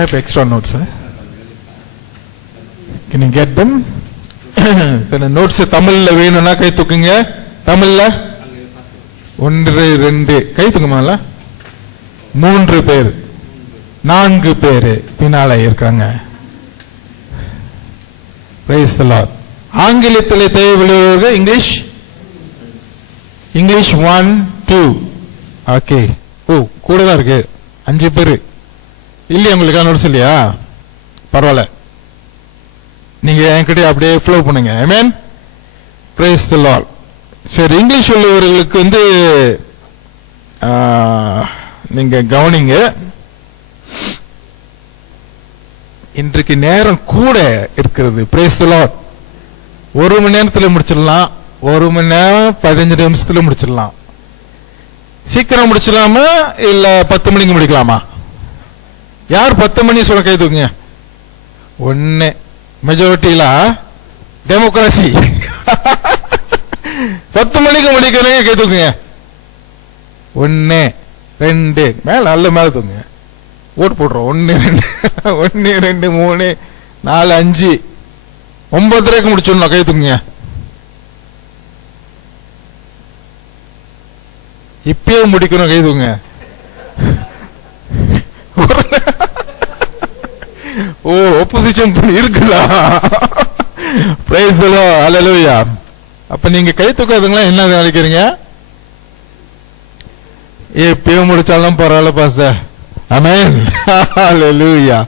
have extra notes. Can you get them? சில notes தமிழ்ல வேணும்னா கை தூக்குங்க. தமிழ்ல 1 2 கை தூக்குமால 3 பேர் 4 பேர் பின்னால இருக்காங்க. Praise the Lord. ஆங்கிலத்தில் தேவையுள்ளவர்கள் இங்கிலீஷ் 1 2. ஓகே. ஓ கூட தான் இருக்கு 5 பேர் இல்லையா உங்களுக்கு நோட்ஸ் இல்லையா? பரவாயில்ல, நீங்க என்கிட்ட அப்படியே ஃப்ளோ பண்ணுங்க. ஆமென். Praise the Lord. சரி, இங்கிலீஷ் உள்ளவர்களுக்கு நீங்க கவனிங்க. இன்றைக்கு நேரம் கூட இருக்கிறது. Praise the Lord. 1 மணி நேரத்தில் முடிச்சிடலாம், 1 மணி நேரம் 15 நிமிஷத்துல முடிச்சிடலாம். சீக்கிரம் முடிச்சிடலாமா இல்ல 10 மணிக்கு முடிக்கலாமா? யார் 10 மணி சொல்ல கை தூக்குங்க. 1 மெஜாரிட்டியில டெமோக்ராசி 10 மணிக்கு முடிக்கிறேன் கை தூக்குங்க. 1 2 மேல நல்ல மேல தூக்குங்க. ஓட்டு போடுறோம். 1 2 3 4 5 9:30 முடிச்சிடணும். கை தூக்குங்க. இப்பயே முடிக்கணும். கை தூக்குங்க. ஓ ஒப்போசிஷன் இருக்குதா? Praise the Lord. Hallelujah. அப்ப நீங்க கை தூக்காதுங்களா என்ன நினைக்கிறீங்க? எப்பயும் முடிச்சாலும் பரவாயில்ல பாஸ்டர். ஆமென். Hallelujah.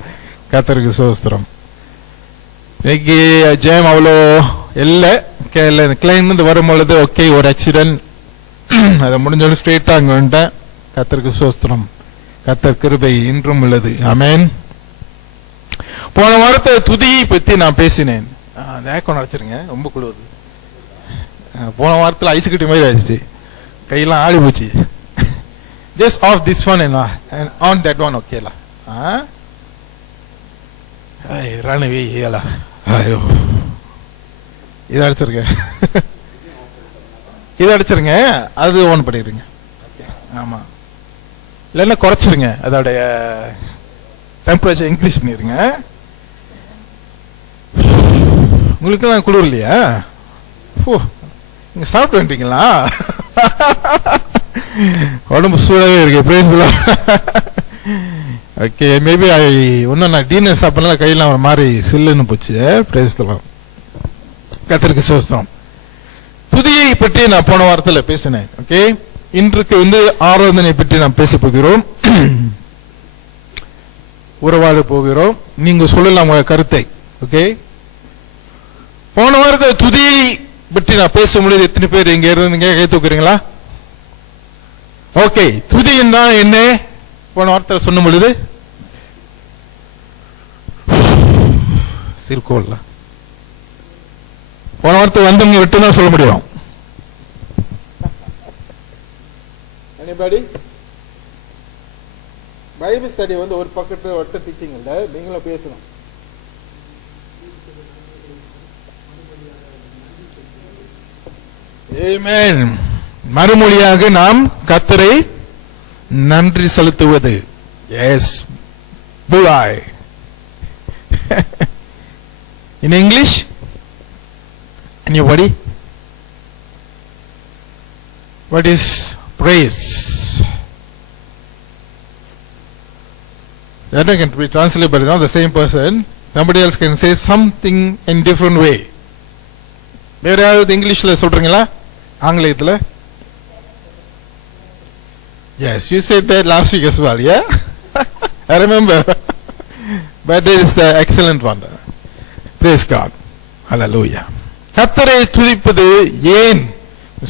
கர்த்தருக்கு ஸ்தோத்திரம். இன்னைக்கு ஜெயம் அவ்வளோ இல்லை. கிளைன் வரும்பொழுது ஓகே ஒரு ஆக்சிடென்ட், அதை முடிஞ்சோட ஸ்ட்ரெயிட்டா அங்க வந்துட்டேன். கர்த்தருக்கு ஸ்தோத்திரம். கர்த்தர் கிருபை இன்றும் உள்ளது. ஆமென். போன வாரத்தை துதியை பத்தி நான் பேசினேன். நேக்கம் அடைச்சிருங்க, ரொம்ப குளிருது. போன வாரத்தில் ஐஸ் கட்டி மாதிரி ஆயிடுச்சு, கையெல்லாம் ஆடி போச்சு. Just of this one and on that one. ஓகேலா ராணவி ஏலா ஐயோ இதை அடிச்சிருங்க, இதை அடிச்சிருங்க, அது ஓன் பண்ணிடுங்க. ஆமா, இல்லைன்னா குறைச்சிருங்க, அதோடைய டெம்பரேச்சர் இன்க்ரீஸ் பண்ணிருங்க. உங்களுக்கு நான் குளிர் இல்லையா? நீங்க சாப்பிட்டு வந்துட்டீங்களா? உடம்பு சூடாவே இருக்கு. Praise the Lord. Okay, maybe இன்னும் நான் டின்னர் சாப்பிடலாம், கையெல்லாம் ஒரு மாதிரி சில்லுன்னு போச்சு. Praise the Lord. கர்த்தருக்கு ஸ்தோத்திரம். துதியை பற்றி நான் போன வாரத்தில் பேசினேன். ஓகே, இன்றைக்கு ஆராதனை பற்றி நாம் பேச போகிறோம், உறவாட போகிறோம். நீங்க சொல்லலாம் உங்க கருத்தை. ஓகே, போன வாரத்தில் துதியை பற்றி நான் பேச முடியாது. எத்தனை பேர் இங்க இருந்தீங்க? கை தூக்குறீங்களா? ஓகே, துதின்னா என்ன போன வாரத்தில் சொன்ன பொழுது சிறுகோல்ல போன வாரத்தில் வந்தவங்க விட்டு தான் சொல்ல முடியும். Anybody? பைபிள் ஸ்டடி ஒரு பக்கத்து ஒட்ட டீச்சிங் இல்ல, நீங்களும் பேசணும். ஆமென். மறுமொழியாக நாம் கர்த்தரை நன்றி செலுத்துவது. S புலாய். In English? Anybody? What is praise? That can be translated, but not the same person. Somebody else can say something in different way. வேற யாராவது இங்கிலீஷ்ல சொல்றீங்களா? ஆங்கிலத்தில்? Yes, you said that last week as well, yeah? I remember. But it is the excellent one. Praise God. Hallelujah. கர்த்தரை துதிப்பது ஏன்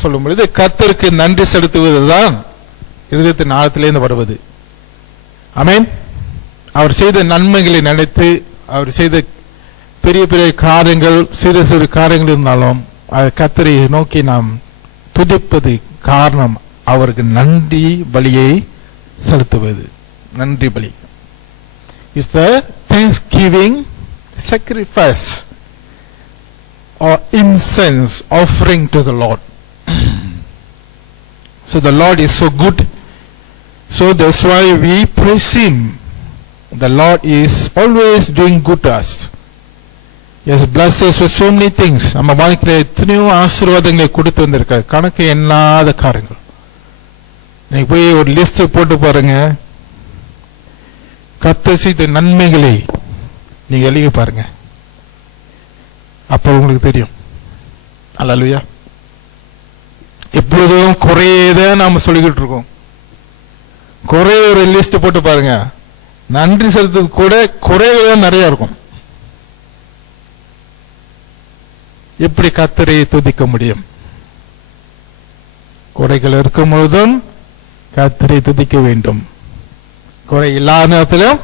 சொல்லும் பொழுது கர்த்தருக்கு நன்றி செலுத்துவதுதான் இருதயத்தின் ஆழத்திலிருந்து வருவது. ஆமென். அவர் செய்த நன்மைகளை நினைத்து, அவர் செய்த பெரிய பெரிய காரியங்கள், சிறு சிறு காரியங்கள் இருந்தாலும் கர்த்தரை நோக்கி நாம் துதிப்பது காரணம் அவருக்கு நன்றி பலியை செலுத்துவது. நன்றி பலி is the thanksgiving sacrifice or incense offering to the Lord. So the Lord is so good, so that's why we praise Him. The Lord is always doing good to us. Yes, bless us with so many things. நம்ம வாழ்க்கையில எத்தனையோ ஆசீர்வாதங்களை கொடுத்து வந்திருக்காரு, கணக்கு எண்ணாத காரியங்கள். நீங்க போய் ஒரு லிஸ்ட் போட்டு பாருங்க, கர்த்தர் செய்த நன்மைகளை நீங்க எழுதி பாருங்க, அப்ப உங்களுக்கு தெரியும். அல்லேலூயா. எப்பொழுதும் குறையதான் நாம சொல்லிக்கிட்டு இருக்கோம். குறை ஒரு லிஸ்ட் போட்டு பாருங்க, நன்றி செலுத்துறது கூட குறைகள் நிறைய இருக்கும். எப்படி கர்த்தரை துதிக்க முடியும்? குறைகள் இருக்கும் பொழுதும் கர்த்தரை துதிக்க வேண்டும். குறை இல்லாத நேரத்திலும்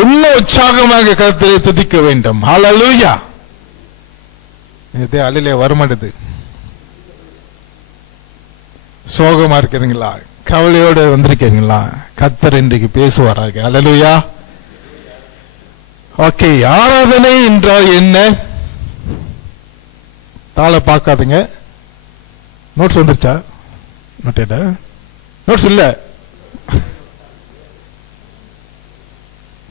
உள்ள உற்சாகமாக கர்த்தரை துதிக்க வேண்டும். ஹல்லேலூயா. இது அழிலே வரமாட்டது. சோகமா இருக்கிறீங்களா? கவலையோடு வந்திருக்கீங்களா? கர்த்தர் இன்றைக்கு பேசுவாராக. ஹல்லேலூயா. ஓகே, ஆராதனை என்றால் என்ன? தாளை பார்க்காதீங்க. நோட்ஸ் வந்துருச்சா? நோட்ஸ் இல்ல,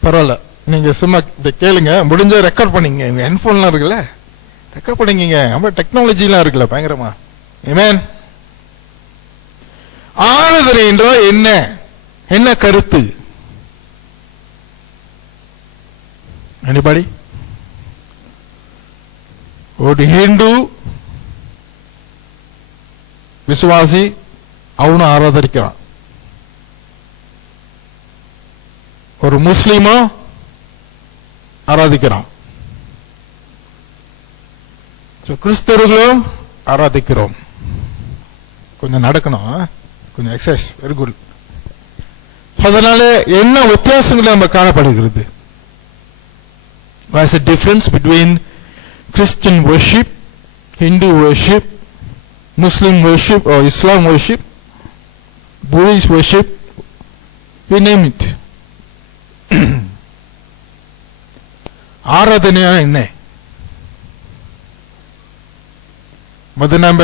பரவாயில்ல, நீங்க சும்மா கேளுங்க. முடிஞ்ச ரெக்கார்ட் பண்ணீங்க. உங்க ஹெட்போன்லாம் இருக்குல்ல, ரெக்கார்ட் பண்ணிங்க. நம்ம டெக்னாலஜிலாம் இருக்குல்ல பயங்கரமா. ஆமென். ஆராதனை என்றால் என்ன? என்ன கருத்து? எனிபடி? ஒரு ஹிந்து விசுவாசி அவனும் ஆராதரிக்கிறான். ஒரு முஸ்லிமோ ஆராதிக்கிறான். கிறிஸ்தவர்களும் ஆராதிக்கிறோம். கொஞ்சம் நடக்கணும், கொஞ்சம் எக்ஸசைஸ். Very good. அதனால என்ன வித்தியாசங்கள் நம்ம காணப்படுகிறது? What's the difference between Christian worship, Hindu worship, Muslim worship or Islam worship, Buddhist worship, we name it. ஆராதனை என்ன? முதல்ல நம்ம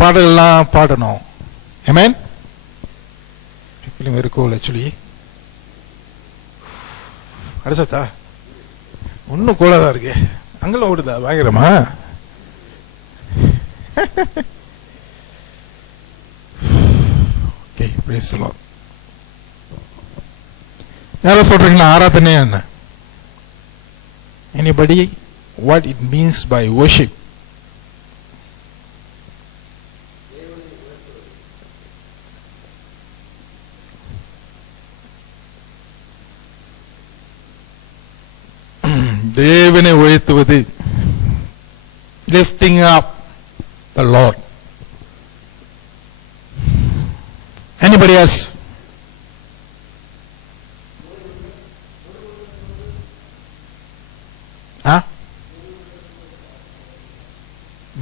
பாடலாம் பாடணும். Amen. Feeling very cool actually. அடசத்தா ஒன்னும் கோலாதான் இருக்கு. அங்கெல்லாம் ஓடுதா பயங்கரமா? Okay, praise the Lord. யார சொல்றீங்களா ஆராதனை என்ன? Anybody? What it means by worship? தேவனை உயர்த்துவது, lifting up the Lord. Anybody else?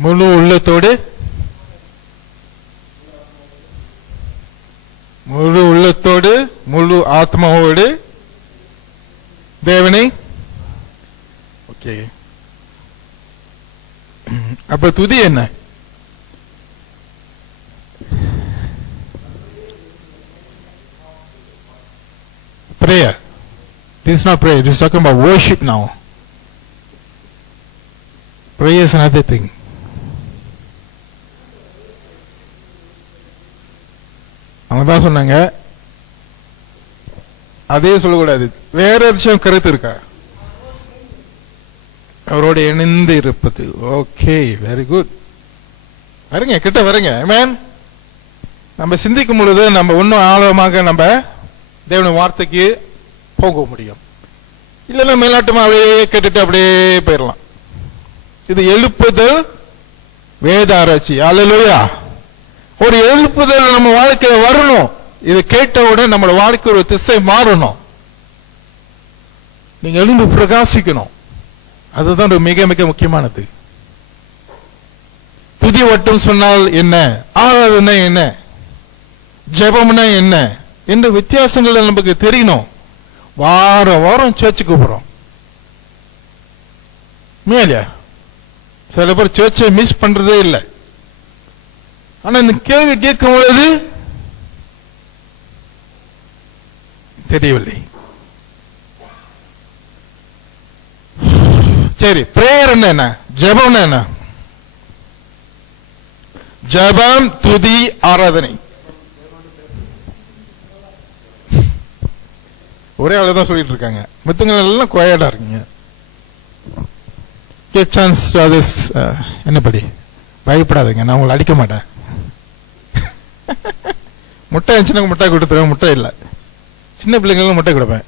முழு உள்ளத்தோடு, முழு உள்ளத்தோடு முழு ஆத்மாவோடு தேவனை. ஓகே, அப்ப துதி என்ன? Prayer. This is not prayer. This is talking about worship now. Prayer is another thing. அவங்க தான் சொன்னாங்க, அதே சொல்லக்கூடாது. வேற விஷயம் கருத்து இருக்கா? அவரோட இணைந்து இருப்பது. Okay, very good. வருங்க, கிட்ட வருங்க. ஆமென். நம்ம சிந்திக்கும் பொழுது நம்ம இன்னும் ஆழமாக நம்ம தேவனுடைய வார்த்தைக்கு போக முடியும். இல்லைன்னா மேலாட்டமா அப்படியே கேட்டுட்டு அப்படியே போயிடலாம். இது எழுப்புதல் வேத ஆராய்ச்சி. அல்லேலூயா. ஒரு எழுப்புதல் நம்ம வாழ்க்கையில வரணும். இது கேட்டவுடன் நம்மளோட வாழ்க்கை ஒரு திசை மாறணும். நீங்க எழுந்து பிரகாசிக்கணும். அதுதான் மிக மிக முக்கியமானது. துதி வட்டம் சொன்னால் என்ன, ஆராதனை என்ன, ஜெபம்னா என்ன என்ற வித்தியாசங்கள் நமக்கு தெரியணும். வாரம் வாரம் சர்ச்சுக்கு போறோம் இல்லையா? சில பேர் சர்ச்சை மிஸ் பண்றதே இல்லை. ஆனா இந்த கேள்வி கேட்கும் பொழுது தெரியவில்லை. சரி, பிரேயர் என்ன? ஜெபம் என்ன? ஜெபம், துதி, ஆராதனை. ஒரே ஆளுதான் சொல்லிட்டு இருக்காங்க, மத்தவங்க எல்லாம் குவாய்டா இருக்கீங்க. என்னப்படி பயப்படாதீங்க, நான் உங்களை அடிக்க மாட்டேன். முட்டை இருந்துச்சுன்னா முட்டை கொடுத்துருவேன், முட்டை இல்லை. சின்ன பிள்ளைங்களும் முட்டை கொடுப்பேன்.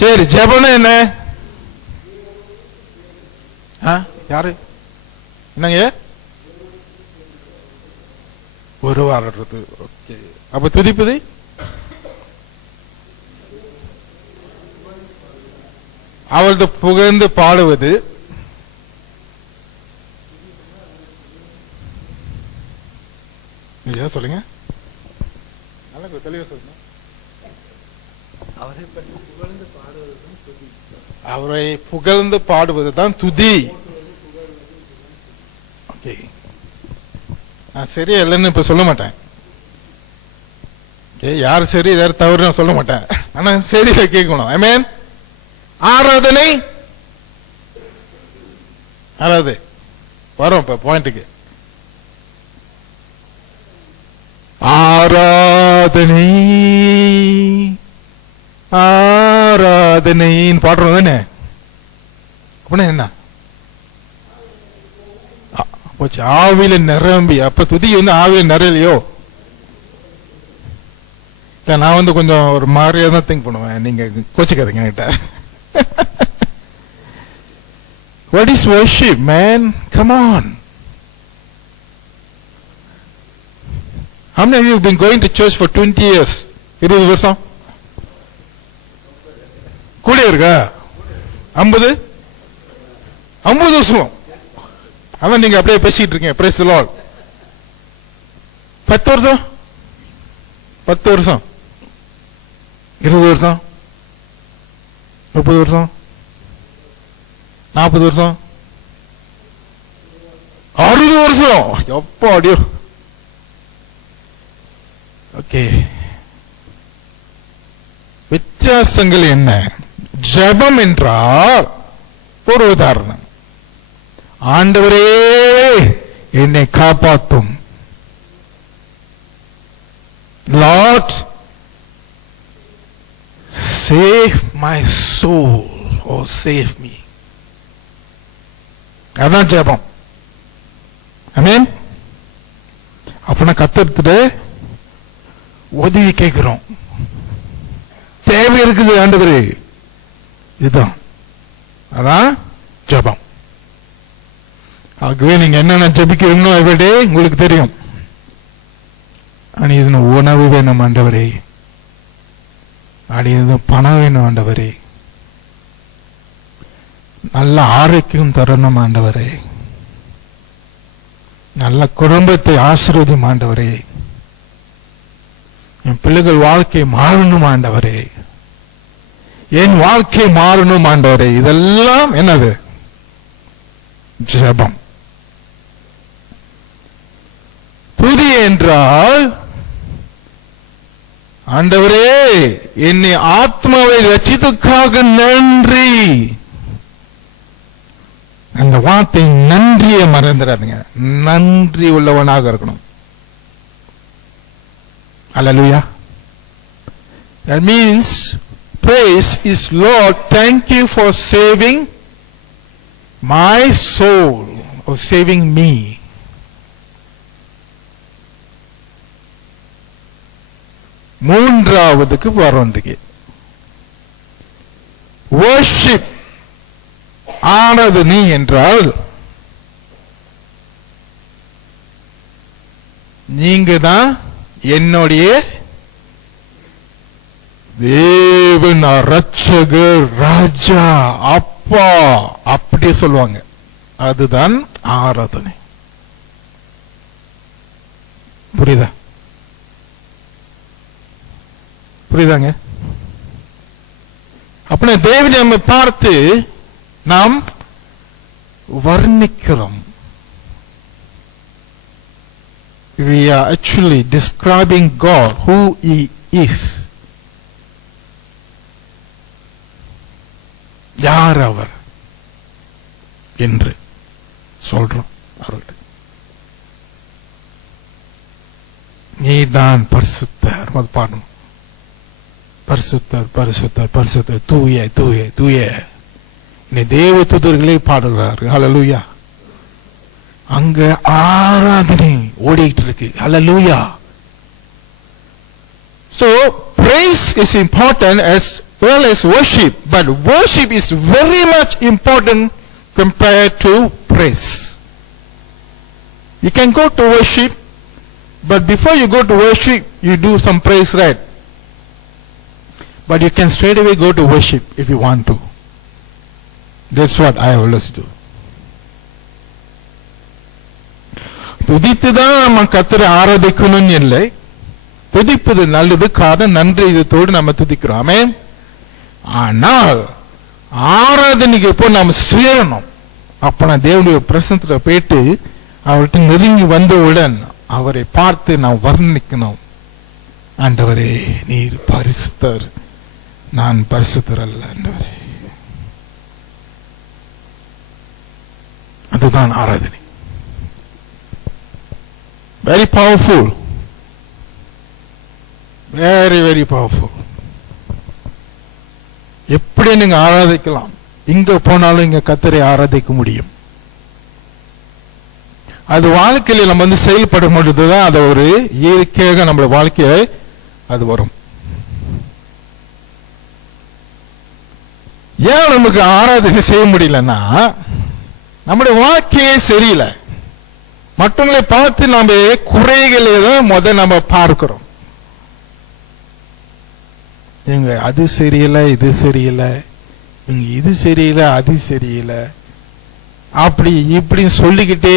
சரி, ஜெபம்னா என்ன? யாரு என்னங்க? ஒரு வாரது. ஓகே, அப்ப துதிப்பது அவளது புகழ்ந்து பாடுவது. சொல்லுங்க, தெளிவா சொல்லுங்க. அவரை புகழ்ந்து பாடுவதுதான் துதி. நான் சரியா இல்லைன்னு இப்ப சொல்ல மாட்டேன். யாரு சரி யாரு தவறு நான் சொல்ல மாட்டேன். ஆனா சரியில கேட்கணும். ஆமென். ஆராதனை வரும் இப்ப பாயிண்ட்டுக்கு. ஆராதனை ஆராதனைன்னு பாடுறோம் தானே? அப்படின்னா என்ன போச்சு? ஆவில நிரம்பி. அப்ப துதி ஆவில நிறையலையோ? நான் கொஞ்சம் ஒரு மாதிரியா தான் திங்க் பண்ணுவேன், நீங்க கோச்சுக்காதீங்க கிட்ட. What is worship, man? Come on. How many of you have been going to church for 20 years? 20 வருஷம் கூட இருக்கா? 50 வருஷம். அதான் நீங்க அப்படியே பேசிட்டு இருக்கீங்க. Praise the Lord. 10 வருஷம் 10 வருஷம் 20 வருஷம் 30 வருஷம் 40 வருஷம் 60 வருஷம். எப்போ அடியோ. ஓகே, வித்தியாசங்கள் என்ன? ஜெபம் என்றால் ஒரு உதாரணம். ஆண்டவரே என்னை காப்பாற்றும். Lord, save my soul or save me. அதான் ஜெபம். ஆமென். அப்பனா கத்தர்கிட்ட உதவி கேட்கிறோம். தேவை இருக்குது ஆண்டவரே, இதுதான் அதான் ஜெபம். ஆகவே நீங்க என்னென்ன ஜெபிக்கிறீங்களோ எவ்ரிடே உங்களுக்கு தெரியும். அணிது உணவு வேணும் ஆண்டவரே, அணிது பணம் வேணும் ஆண்டவரே, நல்ல ஆரோக்கியம் தரணும் ஆண்டவரே, நல்ல குடும்பத்தை ஆசீர்வதியும் ஆண்டவரே, என் பிள்ளைகள் வாழ்க்கை மாறணும் ஆண்டவரே, என் வாழ்க்கை மாறணும் ஆண்டவரே. இதெல்லாம் என்னது? ஜெபம். துதி என்றால் ஆண்டவரே என்னை ஆத்மாவை ரட்சித்துக்காக நன்றி. அந்த வார்த்தை நன்றியை மறந்துடாதீங்க. நன்றி உள்ளவனாக இருக்கணும். Hallelujah. That means praise is Lord, thank you for saving my soul or saving me. மூன்றாவதுக்கு வரோண்டுக்கு worship ஆராதனை என்றால் நீங்க தான் என்னுடைய தேவன், ரட்சகர், ராஜா, அப்பா அப்படியே சொல்லுவாங்க. அதுதான் ஆராதனை. புரியுதா? புரியுதாங்க? அப்படின்னா தேவனை நம்ம பார்த்து நாம் வர்ணிக்கிறோம். We are actually describing God, who He is. யார் அவர் என்று சொல்றோம் அவர்கிட்ட. நீதான் பரிசுத்தர் பாடணும். பரிசுத்தர் பரிசுத்தர் பரிசுத்தர், தூய தூய தூய. தேவ தூதர்களே பாடுகிறார்கள். ஹல்லேலூயா. அங்க ஆராதனை ஓடிட்டு இருக்கு. ஹல்லேலூயா. So praise is important as well as worship, but worship is very much important compared to praise. You can go to worship, but before you go to worship, you do some praise, right? But you can straight away go to worship if you want to. That's what I always do. துதித்துதான் நம்ம கர்த்தரை ஆராதிக்கணும்னு இல்லை. துதிப்பது நல்லது, காரணம் நன்றி இதத்தோடு நம்ம துதிக்கிறோம். ஆமென். ஆனால் ஆராதனைக்கு இப்போ நாம சேரணும். அப்ப நான் தேவனுடைய பிரசன்னத்துல போயிட்டு அவர்கிட்ட நெருங்கி வந்தவுடன் அவரை பார்த்து நான் வர்ணிக்கணும். ஆண்டவரே, நீர் பரிசுத்தர், நான் பரிசுத்தர் அல்ல ஆண்டவரே. அதுதான் ஆராதனை. Very powerful. Very very powerful. எப்படி நீங்க ஆராதிக்கலாம்? இங்க போனாலும் இங்க கர்த்தரை ஆராதிக்க முடியும். அது வாழ்க்கையில நம்ம செயல்படும் பொழுதுதான் அது ஒரு இயற்கையாக நம்ம வாழ்க்கையை அது வரும். ஏன் நமக்கு ஆராதனை செய்ய முடியலன்னா, நம்முடைய வாழ்க்கையே சரியில்லை. மற்றவங்களை பார்த்து நம்ம குறைகளை தான் முதல் நம்ம பார்க்கிறோம். எங்க அது சரியில்லை, இது சரியில்லை, இங்க இது சரியில்லை, அது சரியில்லை, அப்படி இப்படின்னு சொல்லிக்கிட்டே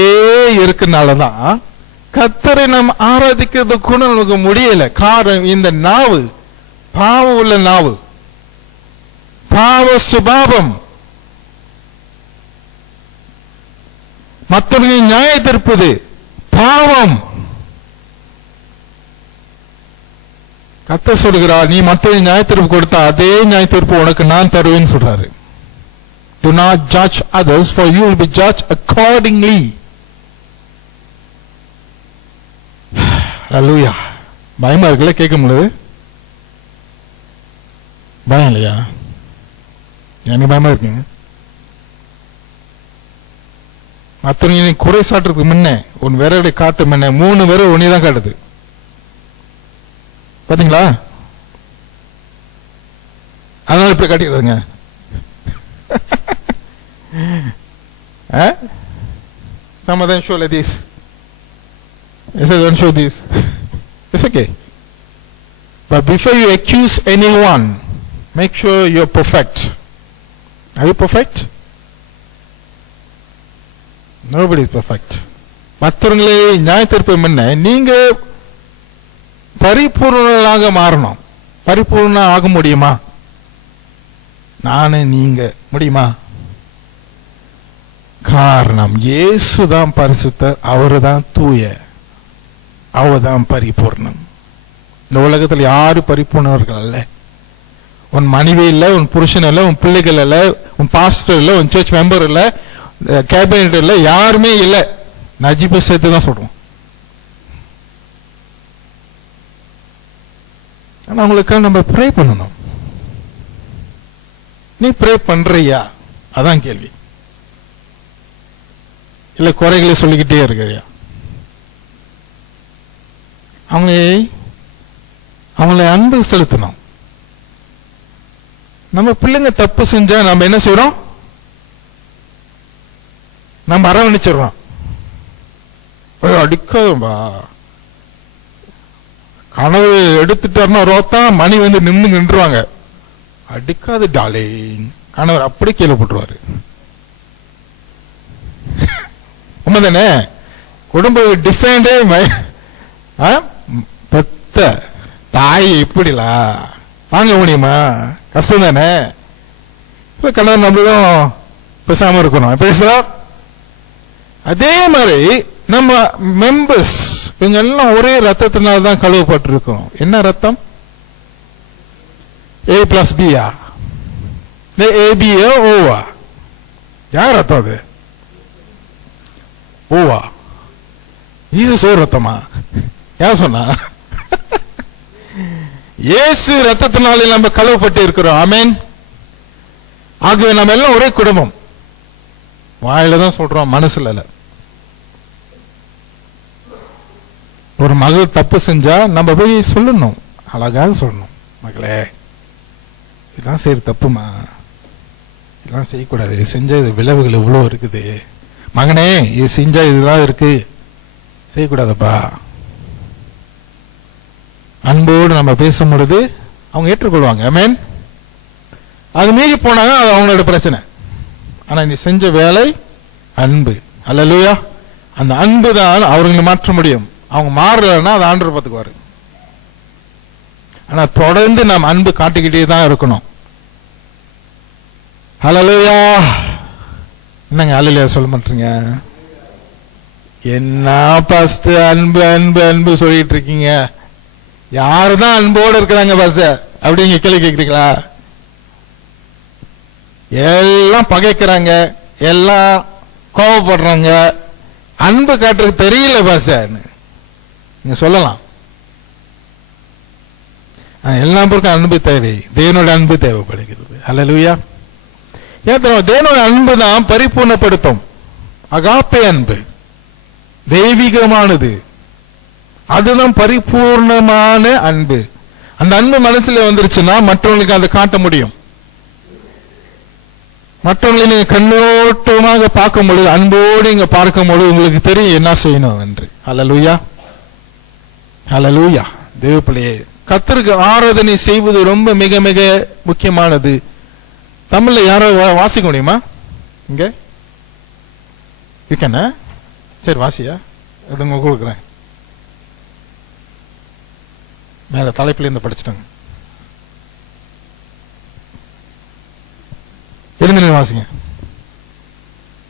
இருக்கனாலதான் கர்த்தரை நம்ம ஆராதிக்கிறது கூட நமக்கு முடியல. காரணம், இந்த நாவு பாவம் உள்ள நாவு, பாவ சுபாவம், மற்றவர்களை நியாய தீர்ப்பது பாவம். கர்த்தர் சொல்கிறார், நீ மற்றவர்கள் நியாய தீர்ப்பு கொடுத்தா அதே நியாய தீர்ப்பு உனக்கு நான் தருவேன்னு சொல்றாரு. Do not judge others, for you will be judged accordingly. Hallelujah. பயமா இருக்குல்ல கேட்க முடியாது? பயம் இல்லையா? எனக்கு பயமா இருக்குங்க. மற்றவங்க குறை சாட்டுறதுக்கு முன்ன உன் விரலை காட்டு முன்ன 3 விரல் ஒன்னிதான் காட்டுது. பாத்தீங்களா? அதனால இப்படி காட்டிக்கிறதுங்க. Some of them show like this. Yes, I don't show this. It's okay. But before you accuse anyone, make sure you're perfect. Are you perfect? Nobody is perfect. மற்றவங்களை நியாய தீர்ப்பு முன்ன நீங்க பரிபூர்ணர்களாக மாறணும். பரிபூர்ண ஆக முடியுமா? நானே நீங்க முடியுமா? காரணம், இயேசுதான் பரிசுத்தர், அவருதான் தூய, அவர்தான் பரிபூர்ணம். இந்த உலகத்தில் யாரும் பரிபூர்ணவர்கள் அல்ல. உன் மனைவி இல்ல, உன் புருஷன் இல்ல, உன் பிள்ளைகள் இல்ல, உன் பாஸ்டர் இல்ல, உன் சர்ச் மெம்பர் இல்ல, கேபினெட் இல்ல, யாருமே இல்ல. நஜீபை சேர்த்து தான் சொல்றோம். ஆனா அவங்களுக்காக நம்ம ப்ரே பண்ணணும். நீ ப்ரே பண்றியா? அதான் கேள்வி. இல்ல குறைகளை சொல்லிக்கிட்டே இருக்கிறியா? அவங்களை அன்பு செலுத்தணும். நம்ம பிள்ளைங்க தப்பு செஞ்சா நம்ம என்ன செய்யறோம்? நம்ம அரவணைச்சிடறோம். அடிக்காதா, கனவு எடுத்துட்டாருன்னா ரோத்தா மணி வந்து நின்றுவாங்க. அடிக்காது டாலிங், கணவர் அப்படி கீழே போட்டுருவாரு. உண்மைதானே? குடும்ப டிஃபெண்டே பெத்த தாய் இப்படிலா வாங்க முடியுமா? கஷ்டம் தானே. கணவர் நம்மளும் பேசாம இருக்கணும். பேசுறோம். அதே மாதிரி நம்ம மெம்பர்ஸ் இவங்க எல்லாம் ஒரே ரத்தத்தினால தான் கழுவப்பட்டு இருக்கோம். என்ன ரத்தம்? A+B. ஏபியா ஓவா? யார் ரத்தம் அது? ஓவா? ஜீசஸ் ஓ ரத்தமா? யார் சொன்னா? இயேசு ரத்தத்தினாலே நம்ம கழுவப்பட்டு இருக்கிறோம். ஆமென். ஆகவே நம்ம எல்லாம் ஒரே குடும்பம். வாயில தான் சொல்றோம், மனசுல இல்ல. ஒரு மகள் தப்பு செஞ்சா நம்ம போய் சொல்லணும், அழகாக சொல்லணும், மகளே இதெல்லாம் செய்ய தப்புமா, இதெல்லாம் செய்யக்கூடாது, செஞ்சா இது விளைவுகள் இவ்வளவு இருக்குது, மகனே இது செஞ்சா இதுதான் இருக்கு, செய்யக்கூடாதப்பா. அன்போடு நம்ம பேசும் பொழுது அவங்க ஏற்றுக்கொள்வாங்க. ஆமென். அது மீறி போனாங்க, அது அவங்களோட பிரச்சனை. ஆனா நீ செஞ்ச வேலை அன்பு. அல்லேலூயா. அந்த அன்பு தான் அவர்களை மாற்ற முடியும். அவங்க மாறலன்னா அது ஆண்டவர் பார்த்துக்குவாரு. ஆனா தொடர்ந்து நாம் அன்பு காட்டிக்கிட்டே தான் இருக்கணும். அல்லேலூயா. என்னங்க அல்லேலூயா சொல்ல மாட்டீங்க? என்ன பாஸ்ட் அன்பு அன்பு அன்பு சொல்லிட்டு இருக்கீங்க? யாருதான் அன்போடு இருக்கிறாங்க பாஸ் அப்படிங்க கேள்வி கேட்கிறீங்களா? எல்லாம் பகைக்கிறாங்க, எல்லாம் கோபப்படுறாங்க, அன்பு காட்டுறதுக்கு தெரியல பாஸ் நீங்க சொல்லலாம். எல்லா பேருக்கும் அன்பு தேவை, தேவனோட அன்பு தேவைப்படுகிறது. அல்லேலூயா. ஏன் தெரியுமா? தேவனோட அன்பு தான் பரிபூர்ணப்படுத்தும். அகாப்பே அன்பு தெய்வீகமானது, அதுதான் பரிபூர்ணமான அன்பு. அந்த அன்பு மனசுல வந்துருச்சுன்னா மற்றவங்களுக்கு அதை காட்ட முடியும். மற்றவங்களை நீங்க கண்ணோட்டமாக பார்க்கும் பொழுது, அன்போடு இங்க பார்க்கும் பொழுது உங்களுக்கு தெரியும் என்ன செய்யணும் என்று. அல்லேலூயா. அல்லேலூயா. தேவப்பிள்ளையே, கர்த்தருக்கு ஆராதனை செய்வது ரொம்ப மிக மிக முக்கியமானது. தமிழ்ல யாரோ வாசிக்க முடியுமா இங்க? இருக்கேன்னா சரி வாசியா, அது உங்க கொடுக்குறேன். மேல தலைப்புல இருந்து படிச்சுட்டாங்க. எழுந்து வாசிங்க,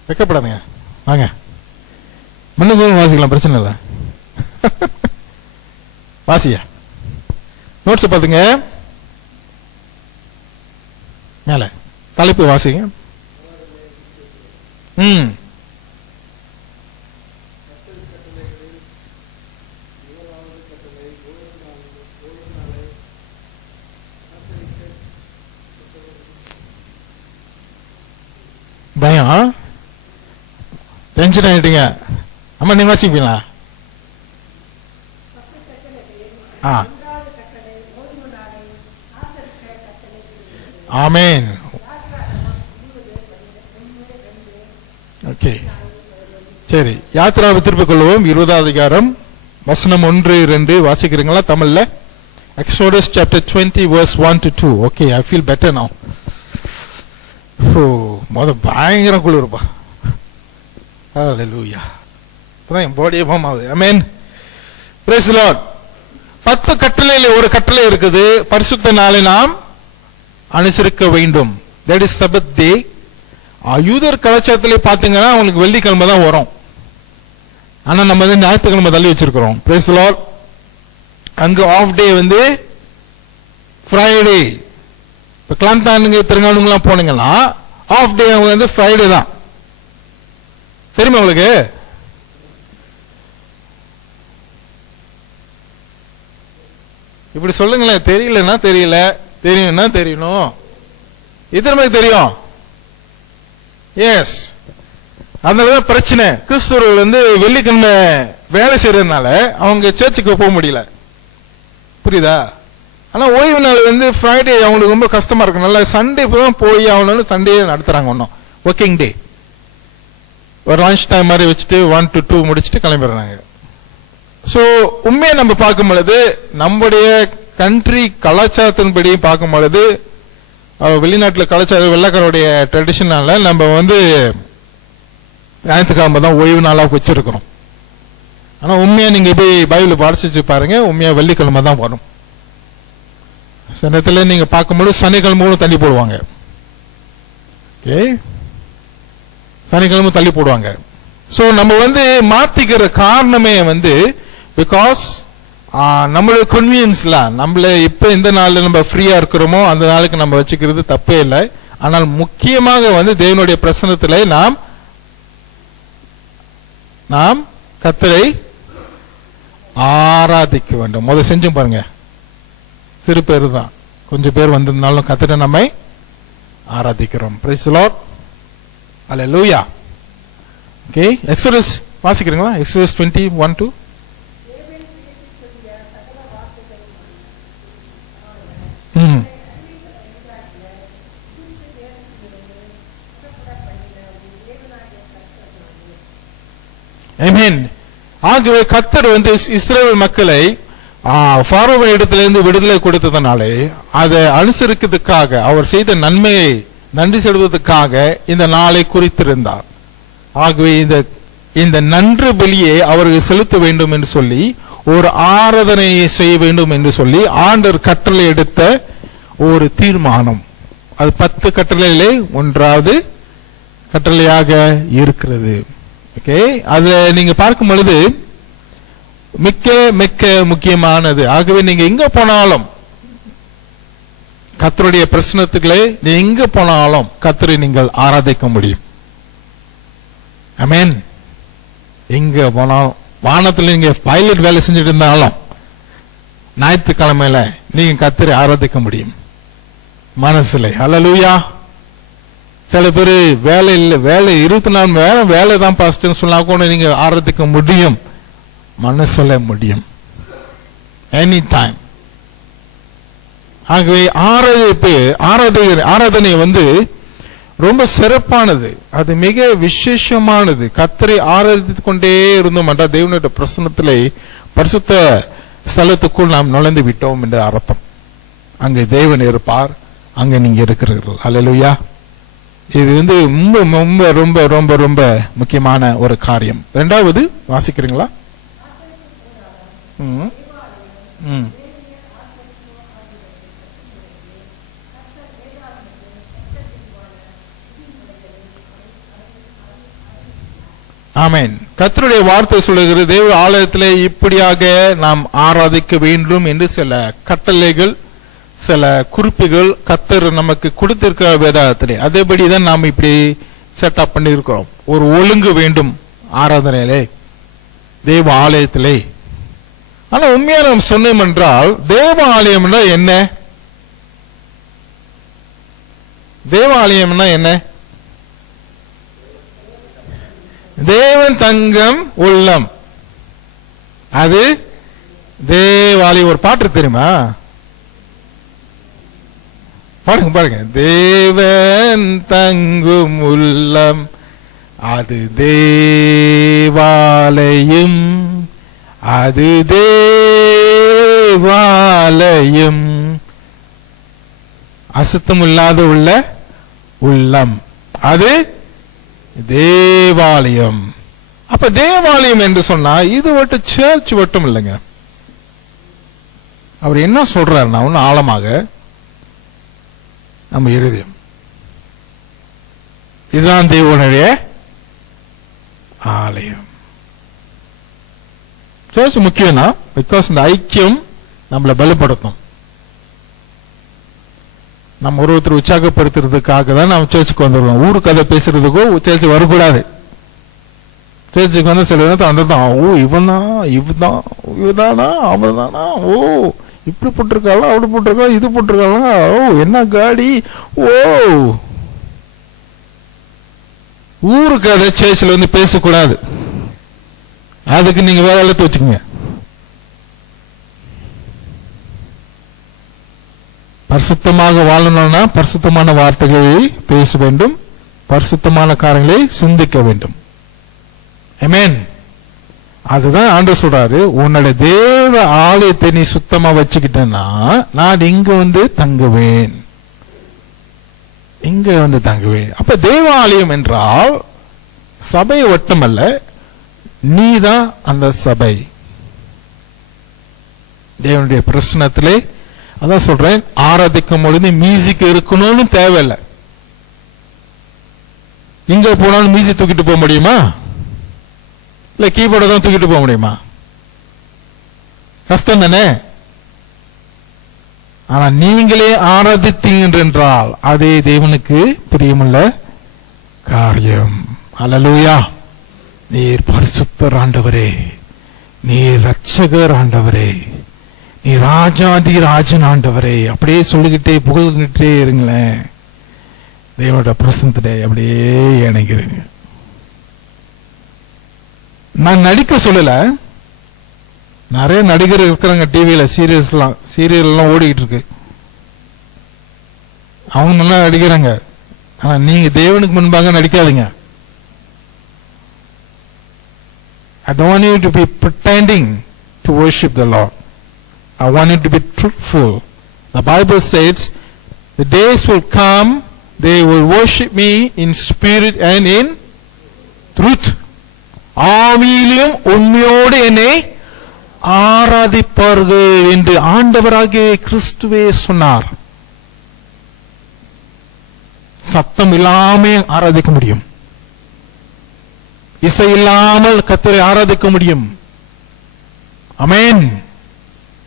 வெக்கப்படாதுங்க, வாங்க முன்னுக்கு வாசிக்கலாம், பிரச்சனை இல்லை. வாசியா, நோட்ஸ் பாத்துங்க, மேல தலைப்பு வாசிங்க. பயம், டென்ஷன் ஆயிட்டீங்க. அம்மா நீங்க வாசிப்பீங்களா? ஆமென். ஓகே, சரி. யாத்திராவை திருப்பிக் கொள்வோம். 20வது அதிகாரம் வசனம் 1-2 வாசிக்கிறீங்களா தமிழ்ல? Exodus chapter 20 verse 1-2. Okay, I feel better now. பயங்கர குளிர்ப்பா. ஹல்லேலூயா. இப்பதான் பாடியே ஃபார்ம் ஆகுது. ஆமென். Price the Lord. 10 கட்டளையில ஒரு கட்டளை இருக்குது, பரிசுத்த நாளை நாம் அனுசரிக்க வேண்டும். That is Sabbath day. யூதர் கலாச்சாரத்திலே பாத்தீங்கன்னா அவங்களுக்கு வெள்ளிக்கிழமை தான் வரும். ஆனா நம்ம வந்து ஞாயிற்றுக்கிழமை தள்ளி வச்சிருக்கிறோம். Price the Lord. அங்க ஆஃப் டே வந்து ஃப்ரைடே. இப்ப கிளாந்தானுங்க திருங்கானுங்கெல்லாம் போனீங்கன்னா ஆஃப் டே அவங்க வந்து ஃப்ரைடே தான். தெரியுமா உங்களுக்கு? இப்படி சொல்லுங்களேன். தெரியலன்னா தெரியல, தெரியும்னா தெரியணும். இத்தனை மாதிரி தெரியும். எஸ், அதனாலதான் பிரச்சனை. கிறிஸ்தவர்கள் வந்து வெள்ளிக்கிழமை வேலை செய்யறதுனால அவங்க சர்ச்சுக்கு போக முடியல. புரியுதா? ஆனா ஓய்வு நாள் வந்து ஃப்ரைடே அவங்களுக்கு ரொம்ப கஷ்டமா இருக்கும். நல்லா சண்டே இப்பதான் போய் ஆகணும்னு சண்டே நடத்துறாங்க. ஒன்னும் ஒர்க்கிங் டே ஒரு லஞ்ச் டைம் மாதிரி வச்சுட்டு 1 to 2 முடிச்சுட்டு கிளம்பிடுறாங்க. சோ உண்மையை நம்ம பார்க்கும் பொழுது, நம்முடைய கண்ட்ரி கலாச்சாரத்தின்படி பார்க்கும் பொழுது, வெளிநாட்டுல கலாச்சார வெள்ளக்காரோடைய ட்ரெடிஷனால நம்ம வந்து ஞாயிற்றுக்கிழமை தான் ஓய்வு நாளா வச்சிருக்கிறோம். ஆனா உண்மையா நீங்க போய் பைபிள் படிச்சு பாருங்க, உண்மையா வெள்ளிக்கிழமை தான் வரும். சனத்துல நீங்க பார்க்கும்போது சனிக்கிழமை தள்ளி போடுவாங்க. சனிக்கிழமை தள்ளி போடுவாங்க. சோ நம்ம வந்து மாத்திக்கிற காரணமே வந்து பிகாஸ் நம்மளுடைய கன்வீனியன்ஸ்ல நம்மள இப்ப எந்த நாள்ல நம்ம ஃப்ரீயா இருக்கிறோமோ அந்த நாளுக்கு நம்ம வச்சுக்கிறது தப்பே இல்லை. ஆனால் முக்கியமாக தேவனுடைய பிரசன்னத்திலே நாம் கர்த்தரை ஆராதிக்க வேண்டும். முதல் செஞ்சும் பாருங்க, சிறு பேர் தான், கொஞ்சம் பேர் வந்திருந்தாலும் கர்த்தரை நம்மை ஆராதிக்கிறோம். Praise the Lord, hallelujah. Okay, Exodus வாசிக்கிறீங்களா? எக்ஸோடஸ் 20:1-2. ஆமென். ஆகவே கர்த்தர் இஸ்ரவேல் மக்களை பார்வோன் இடத்திலிருந்து விடுதலை கொடுத்ததனாலே அதை அனுசரிக்கிறதுக்காக, அவர் செய்த நன்மையை நன்றி செலுத்துவதற்காக இந்த நாளை குறித்திருந்தார். ஆகவே இந்த நன்றி பலியை அவர்கள் செலுத்த வேண்டும் என்று சொல்லி, ஒரு ஆராதனையை செய்ய வேண்டும் என்று சொல்லி ஆண்டவர் கட்டளை எடுத்த ஒரு தீர்மானம். அது 10 கட்டளையிலே 1வது கட்டளையாக இருக்கிறது. ஓகே, அதை நீங்க பார்க்கும் பொழுது மிக்க மிக்க முக்கியமானது. ஆகவே நீங்க எங்க போனாலும் கர்த்தருடைய பிரசன்னத்துக்களே, நீ எங்க போனாலும் கர்த்தரை நீங்கள் ஆராதிக்க முடியும். ஆமென். எங்க போனாலும், வானத்துல நீங்க பைலட் வேலை செஞ்சுட்டு இருந்தாலும் ஞாயிற்றுக்கிழமையில நீங்க கர்த்தரை ஆராதிக்க முடியும் மனசுல. ஹல்லேலூயா. சில பேர் வேலை இல்லை, வேலை 24 மணி நேரம் வேலை தான் பாஸ்ட்னு சொன்னா கூட நீங்க ஆராதிக்க முடியும், மனசுல முடியும், எனி டைம். ஆகவே ஆராதனை ரொம்ப சிறப்பானது, அது மிக விசேஷமானது. கர்த்தரை ஆராதித்துக் கொண்டே இருந்தோம் என்றால் தேவனுடைய பிரசன்னத்திலே பரிசுத்த ஸ்தலத்துக்குள் நாம் நுழைந்து விட்டோம் என்ற அர்த்தம். அங்கே தேவன் இருப்பார், அங்க நீங்க இருக்கிறீர்கள். ஹல்லேலூயா. இது ரொம்ப ரொம்ப ரொம்ப ரொம்ப ரொம்ப முக்கியமான ஒரு காரியம். 2வது வாசிக்கிறீங்களா? ஆமென். கர்த்தருடைய வார்த்தை சொல்லுகிறது, தேவ ஆலயத்திலே இப்படியாக நாம் ஆராதிக்க வேண்டும் என்று சில கட்டளைகள், சில குறிப்புகள் கர்த்தர் நமக்கு கொடுத்திருக்கிற வேதத்திலே. அதேபடிதான் நாம் இப்படி செட்டப் பண்ணி இருக்கிறோம். ஒரு ஒழுங்கு வேண்டும் ஆராதனையிலே, தேவ ஆலயத்திலே. ஆனா உண்மையா நாம் சொன்னோம் என்றால், தேவ ஆலயம்னா என்ன? தேவாலயம்னா என்ன? தேவன் தங்கம் உள்ளம், அது தேவாலயம். ஒரு பாட்டு தெரியுமா? பாருங்க பாருங்க. தேவன் தங்கும் உள்ளம் அது தேவாலயம், அது தேவாலயம். அசுத்தம் இல்லாத உள்ள உள்ளம் அது தேவாலயம். அப்ப தேவாலயம் என்று சொன்னா இது மட்டும் சர்ச் மட்டும் இல்லைங்க. அவர் என்ன சொல்றாருன்னா, ஒன்னு ஆழமாக நம்ம இருதயம், இதுதான் தேவனுடைய ஆலயம். சர்ச் முக்கியம் தான், பிகாஸ் இந்த ஐக்கியம் நம்மளை பலப்படுத்தும். நம்ம ஒருத்தர் உற்சாகப்படுத்துறதுக்காக தான் நம்ம சர்ச்சுக்கு வந்துடுவோம். ஊரு கதை பேசுறதுக்கோ சர்ச்சு வரக்கூடாது. சர்ச்சுக்கு சில நேரத்தில் வந்துதான், ஓ இவதானா அவர் தானா, ஓ இப்படி போட்டிருக்காளா, அப்படி போட்டிருக்காளா, இது போட்டிருக்காளா, ஓ என்ன காடி, ஓ ஊரு கதை சர்ச்சில் பேசக்கூடாது. அதுக்கு நீங்க வேற எழுத்து வச்சுக்கோங்க. பரிசுத்தமாக வாழணும்னா பரிசுத்தமான வார்த்தைகளை பேச வேண்டும், பரிசுத்தமான காரியங்களை சிந்திக்க வேண்டும். ஆமென். அதுதான் ஆண்டவர் சொல்றாரு, உன்னுடைய தேவ ஆலயத்தை நீ சுத்தமா வச்சுக்கிட்டேன்னா நான் இங்க தங்குவேன், இங்க தங்குவேன். அப்ப தேவாலயம் என்றால் சபை வட்டமல்ல, நீதான் அந்த சபை. தேவனுடைய பிரசன்னத்திலே அதான் சொல்றேன், ஆராதிக்கும் பொழுது மியூசிக் இருக்கணும்னு தேவையில்லை. இங்க போனாலும் மியூசிக் தூக்கிட்டு போக முடியுமா? இல்ல கீபோர்டை தான் தூக்கிட்டு போக முடியுமா? கஷ்டம் தானே. ஆனா நீங்களே ஆராதித்தீங்க என்றால் அதே தேவனுக்கு பிரியமுள்ள காரியம். அல்லேலூயா. நீர் பரிசுத்தர் ஆண்டவரே, நீர் ரட்சகர் ஆண்டவரே, நீ ராஜாதி ராஜன் ஆண்டவரே, அப்படியே சொல்லிக்கிட்டே புகழ்கிட்டே இருங்களேன். தேவனோட பிரசன்னத்திலே அப்படியே இணைக்கிறீங்க. நான் நடிக்க சொல்லல, நிறைய நடிகர் இருக்கிறாங்க டிவியில, சீரியல் எல்லாம் ஓடிக்கிட்டு இருக்கு, அவங்க நல்லா நடிக்கிறாங்க. ஆனா நீங்க தேவனுக்கு முன்பாக நடிக்காதீங்க. I don't want you to be pretending to worship the Lord. I want you to be truthful. The Bible says, the days will come, they will worship me in spirit and in truth. ஆவியிலும் உண்மையோடு என்னை ஆராதிப்பார்கள் என்று ஆண்டவராகிய கிறிஸ்துவே சொன்னார். சத்தம் இல்லாம ஆராதிக்க முடியும், இசை இல்லாமல் கர்த்தரை ஆராதிக்க முடியும். ஆமென்.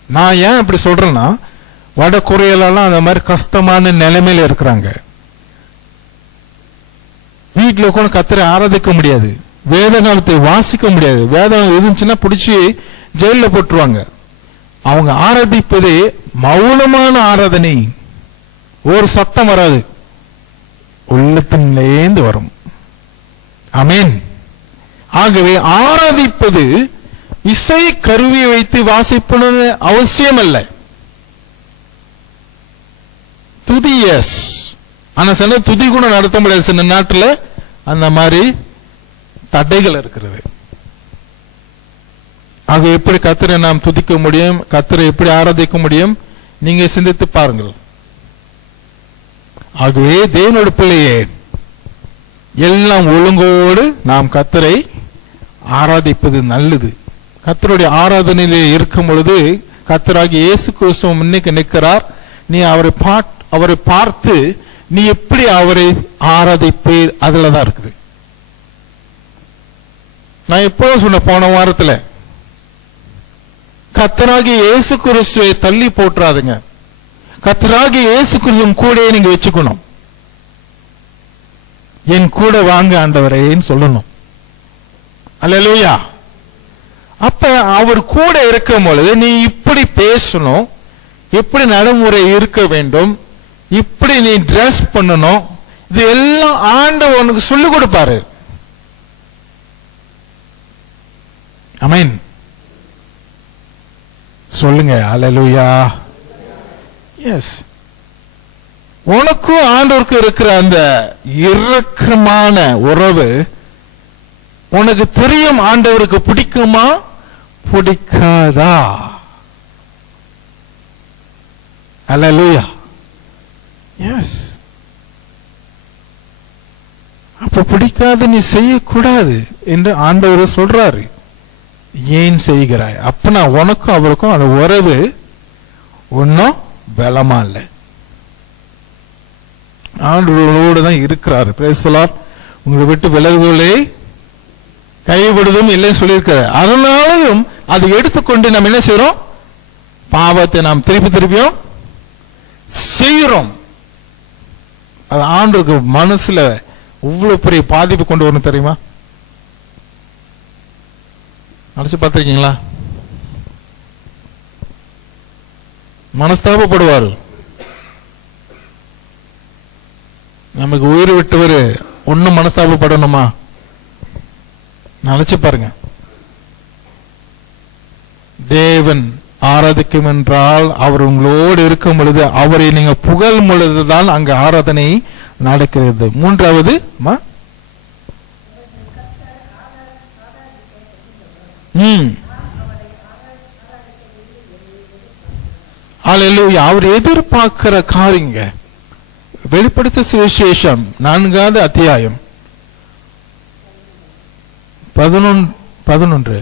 நான் ஏன் அப்படி சொல்றேன்னா, வட கொரியாலாம் அந்த மாதிரி கஷ்டமான நிலைமையில இருக்கிறாங்க. வீட்டுல கூட கர்த்தரை ஆராதிக்க முடியாது, வேத காலத்தை வாசிக்க முடியாது. வேதம் இருந்துச்சுன்னா பிடிச்சி ஜெயில போட்டுருவாங்க. அவங்க ஆராதிப்பதே மௌனமான ஆராதனை, ஒரு சத்தம் வராது, உள்ளத்திலேந்து வரும். ஆமென். ஆகவே ஆராதிப்பது இசை கருவியை வைத்து வாசிப்பது அவசியம் அல்ல. துதி எஸ், ஆனா சில துதி கூட நடத்த முடியாது. சில நாட்டுல அந்த மாதிரி தடைகள் இருக்கிறது. ஆக எப்படி கர்த்தரை நாம் துதிக்க முடியும், கர்த்தரை எப்படி ஆராதிக்க முடியும், நீங்க சிந்தித்து பாருங்கள். ஆகவே தேவனோட பிள்ளையே, எல்லாம் ஒழுங்கோடு நாம் கர்த்தரை ஆராதிப்பது நல்லது. கர்த்தருடைய ஆராதனையிலே இருக்கும் பொழுது கர்த்தராகிய இயேசு கிறிஸ்து முன்னுக்கு நிற்கிறார். நீ அவரை பார்த்து நீ எப்படி அவரை ஆராதிப்பீர், அதுலதான் இருக்குது. நான் எப்போதும் சொன்ன, போன வாரத்தில், கர்த்தராகிய இயேசு கிறிஸ்துவை தள்ளி போட்டுறாதுங்க. கர்த்தராகிய இயேசு கிறிஸ்து கூட நீங்க வச்சுக்கணும். என் கூட வாங்க ஆண்டவரேன்னு சொல்லணும். அல்லேலூயா. அப்ப அவர் கூட இருக்கும் பொழுது நீ இப்படி பேசணும், இப்படி நடைமுறை இருக்க வேண்டும், இப்படி நீ டிரெஸ் பண்ணணும், இது எல்லாம் ஆண்டவர் உனக்கு சொல்லிக் கொடுப்பாரு. ஆமென். சொல்லுங்க அல்லேலூயா. எஸ். உனக்கும் ஆண்டவருக்கு இருக்கிற அந்த இறுக்கமான உறவு உனக்கு தெரியும். ஆண்டவருக்கு பிடிக்குமா பிடிக்காதா? அல்லேலூயா. எஸ். அப்ப பிடிக்காது நீ செய்யக்கூடாது என்று ஆண்டவர் சொல்றாரு. ஏன் செய்கிறாய்? அப்பனா உனக்கும் அவருக்கும் அந்த உறவு ஒன்னும் பலமா இல்லை. ஆண்டவரோடு தான் இருக்கிறாரு. Price the Lord. உங்களை விட்டு விலகுவதை கைவிடுதும் இல்லைன்னு சொல்லியிருக்காரு. அதனாலும் அதை எடுத்துக்கொண்டு நம்ம என்ன செய்யறோம்? பாவத்தை நாம் திருப்பியும் செய்யறோம். அது ஆண்டவருக்கு மனசுல இவ்வளவு பெரிய பாதிப்பு கொண்டு வரணும் தெரியுமா? நினைச்சு பார்த்திருக்கீங்களா? மனஸ்தாபப்படுவாரு. நமக்கு உயிர் விட்டவர் ஒன்னும் மனஸ்தாபப்படணுமா? நினைச்சு பாருங்க. தேவன் ஆராதிக்கும் என்றால் அவர் உங்களோடு இருக்கும் பொழுது, அவரை நீங்க புகழும் பொழுதுதான் அங்க ஆராதனை நடக்கிறது. மூன்றாவது, அவர் எதிர்பார்க்கிற காரியங்க. வெளிப்படுத்த சுவிசேஷம் 4வது அத்தியாயம் 11.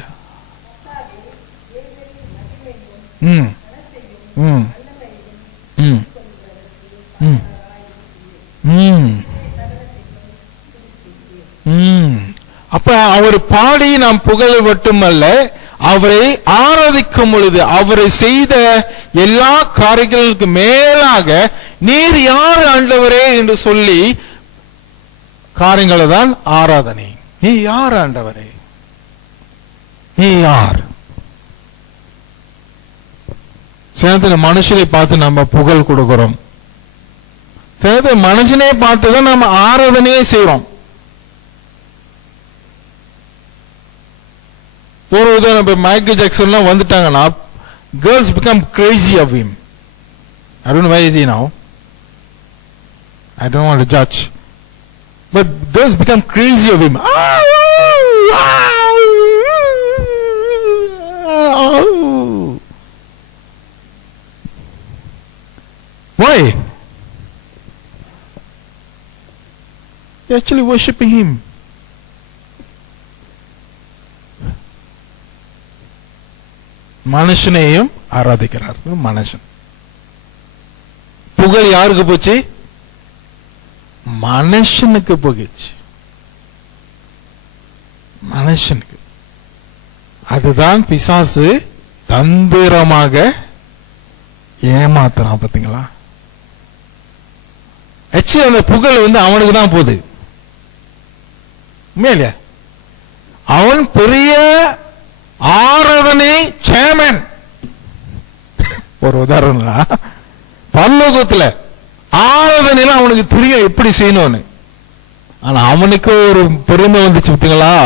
அப்ப அவர் பாடி நாம் புகழ மட்டுமல்ல, அவரை ஆராதிக்கும் பொழுது அவரை செய்த எல்லா காரியங்களுக்கு மேலாக நீர் யார் ஆண்டவரே என்று சொல்லி காரியங்களை தான் ஆராதனை. நீ யார் ஆண்டவரே, நீ யார்? சில மனுஷனை பார்த்து நம்ம புகழ் கொடுக்கிறோம், சில மனுஷனை பார்த்துதான் நம்ம ஆராதனையே செய்யறோம். ஒரு உதாரணம், மைக்கேல் ஜாக்சன் வந்துட்டாங்கன்னா girls become crazy of him. I don't know why is he now. I don't want to judge, but girls become crazy of him. Why? They're actually worshipping him. மனுஷனையும் ஆராதிக்கிறார். மனுஷன் புகழ் யாருக்கு போச்சு? மனுஷனுக்கு போச்சு. மனுஷனுக்கு. அதுதான் பிசாசு தந்திரமாக ஏமாத்துறான். பாத்தீங்களா? அந்த புகழ் அவனுக்கு தான் போகுது. உண்மையில அவன் பெரிய ஆராதனை சேர்மன். ஒரு உதாரணம், பரலோகத்துல ஆராதனையில அவனுக்கு தெரியும் எப்படி செய்யணும்னு. ஆனா அவனுக்கு ஒரு பெருமை வந்துச்சு. பார்த்தீங்களா?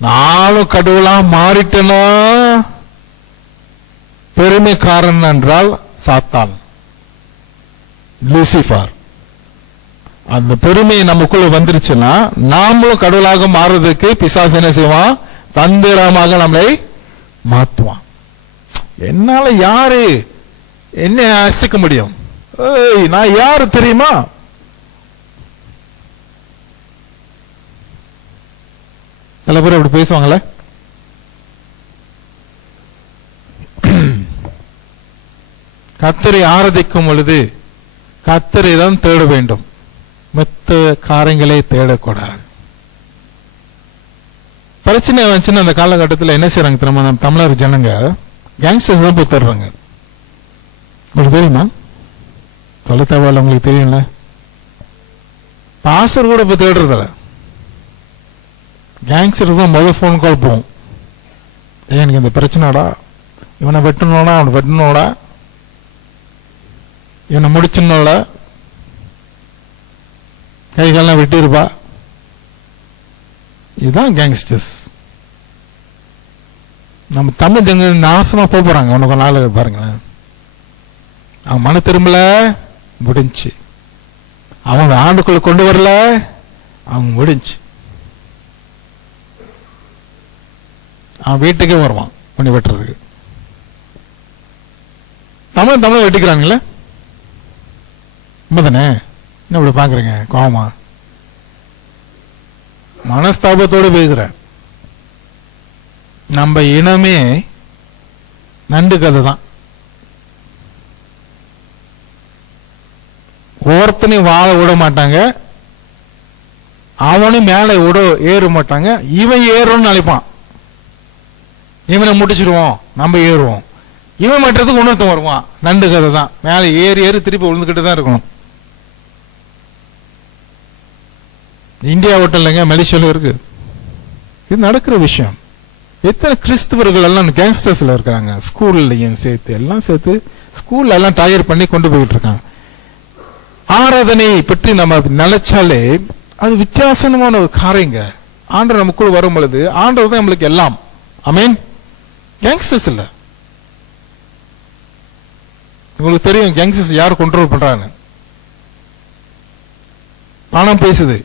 நானும் கடவுளா மாறிட்டனா. பெருமைக்காரன் என்றால் சாத்தான், லூசிஃபர். அந்த பெருமை நமக்குள்ள வந்துருச்சுன்னா நாமளும் கடவுளாக மாறுறதுக்கு பிசாசு என்ன செய்வான்? தந்திரமாக நம்மளை மாற்றுவான். என்னால யாரு என்ன அசைக்க முடியும்? நான் யாரு தெரியுமா? சில பேர் அப்படி பேசுவாங்களே. கர்த்தரை ஆராதிக்கும் பொழுது கர்த்தரை தான் தேட வேண்டும், மற்ற காரியங்களை தேடக்கூடாது. பிரச்சனை வந்துச்சுன்னா அந்த காலகட்டத்தில் என்ன செய்யறாங்க தெரியுமா? நம்ம தமிழர் ஜனங்க கேங்ஸ்டர்ஸ் தான் போய் தேடுறாங்க. உங்களுக்கு தெரியுமா? சொல்ல தேவையில்ல, உங்களுக்கு தெரியும்ல. பாஸ்டர் கூட போய் தேடுறதில்ல, கேங்ஸ்டர் தான் முதல் போன் கால் போகும். எனக்கு இந்த பிரச்சனைடா, இவனை வெட்டணும்டா, அவனை வெட்டணும்டா, இவனை முடிச்சுடணும்ல, கைகாலாம் வெட்டிருப்பா. இதுதான் கேங்ஸ்டர்ஸ். நம்ம தமிழ் ஜனங்க நாசமா போறாங்க. உனக்கு நாள் பாருங்களேன், அவன் மன திரும்பல, முடிஞ்சு. அவங்க ஆண்டுக்குள்ள கொண்டு வரல, அவங்க முடிஞ்சு. அவன் வீட்டுக்கே வருவான் பண்ணி வெட்டுறதுக்கு. தமிழ் வெட்டிக்கிறாங்களே, உண்மைதானே? என்ன இப்படி பாக்குறீங்க கோவமா? மனஸ்தாபத்தோடு பேசுற. நம்ம இனமே நண்டு கதை தான். ஒருத்தனையும் வாழ விட மாட்டாங்க, அவனும் மேல ஏற மாட்டாங்க. இவன் ஏறும்னு நினைப்பான், இவனை முடிச்சிடுவோம், நம்ம ஏறுவோம். இவன் மற்றதுக்கு இன்னொருத்தன் வருவான். நண்டு கதை தான். மேல ஏறி திருப்பி விழுந்துகிட்டு தான் இருக்கணும். இந்தியா ஓட்டம் இல்லைங்க, மலேசியால இருக்கு. இது நடக்கிற விஷயம். எத்தனை கிறிஸ்தவர்கள் எல்லாம் கேங்ஸ்டர்ஸ்ல இருக்காங்க, ஸ்கூல்லையும் சேர்த்து எல்லாம் சேர்த்து ஸ்கூல்ல எல்லாம் டயர் பண்ணி கொண்டு போயிட்டு இருக்காங்க. ஆராதனை பற்றி நம்ம நினைச்சாலே அது வித்தியாசமான ஒரு காரியங்க. ஆண்டவர் நமக்குள் வரும் பொழுது ஆண்டவர் தான் நம்மளுக்கு எல்லாம். ஆமென். கேங்ஸ்டர்ஸ் இல்ல. உங்களுக்கு தெரியும் கேங்ஸ்டர்ஸ் யார் கண்ட்ரோல் பண்றாங்க? பணம் பேசுது.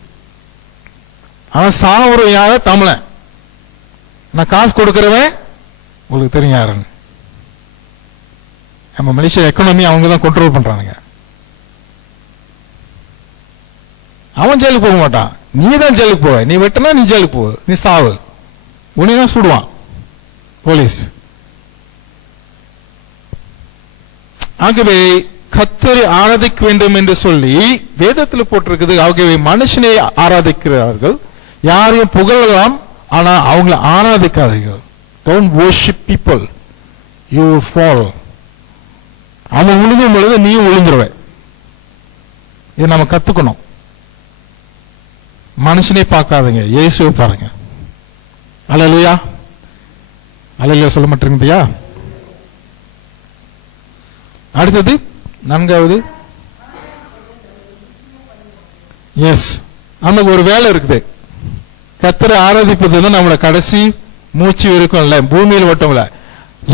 ஆனா சாவரம் யார? தமிழன். நான் காசு கொடுக்கிறவன் உங்களுக்கு தெரியும் யாருன்னு. நம்ம மலேசியா எக்கானமி அவங்க தான் கண்ட்ரோல் பண்றானுங்க. அவன் ஜெயிலுக்கு போக மாட்டான், நீ தான் ஜெயிலுக்கு போவ. நீ வெட்டினா நீ ஜெயிலுக்கு போவ, நீ சாவு. உன்னைதான் சுடுவான் போலீஸ். ஆகவே கர்த்தரை ஆராதிக்க வேண்டும் என்று சொல்லி வேதத்தில் போட்டிருக்குது. ஆகவே மனுஷனை ஆராதிக்கிறார்கள், யாரையும் புகழலாம், ஆனா அவங்களை ஆராதிக்காதீர்கள். Don't worship people. You will fall. அவன் விழுந்தும் பொழுது நீயும் விழுந்துருவ. இதை நம்ம கத்துக்கணும். மனுஷனே பார்க்காதீங்க, இயேசுவை பாருங்க. அல்லேலூயா. அல்லேலூயா சொல்ல மாட்டேங்குதியா? அடுத்தது 4வது, எஸ், நமக்கு ஒரு வேலை இருக்குது. கர்த்தரை ஆராதிப்பது நம்மளோட கடைசி மூச்சு இருக்கும்ல, பூமியில் மட்டும்ல,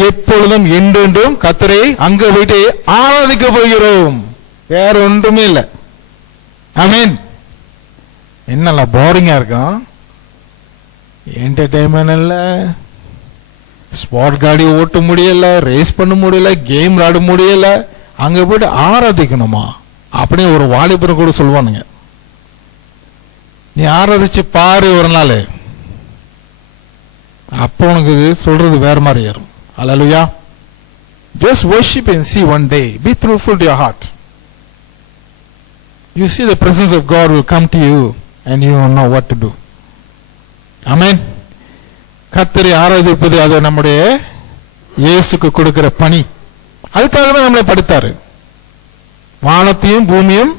எப்பொழுதும் என்றென்றும் கர்த்தரை அங்க போயிட்டு ஆராதிக்க போகிறோம். வேற ஒன்றுமே இல்லை. ஆமென். என்னெல்லாம் போரிங்கா இருக்கும். என்டர்டைன்மெண்ட் இல்ல, ஸ்பாட் காடி ஓட்ட முடியல, ரேஸ் பண்ண முடியல, கேம் விளையாட முடியல, அங்க போயிட்டு ஆராதிக்கணுமா அப்படியே ஒரு வாலிபர் கூட சொல்லுவானுங்க. நீ ஆராதிச்சு பாரு ஒரு நாள், அப்ப உனக்கு சொல்றது வேற மாதிரி ஏறும். அல்லேலூயா. Just worship and see one day. Be truthful to your heart. You see the presence of God will come to you and you will know what to do. Amen. கர்த்தரை ஆராதிப்பது அது நம்முடைய இயேசுக்கு கொடுக்கிற பணி. அதுக்காக தான் நம்மளை படைத்தாரு. வானத்தையும் பூமியும்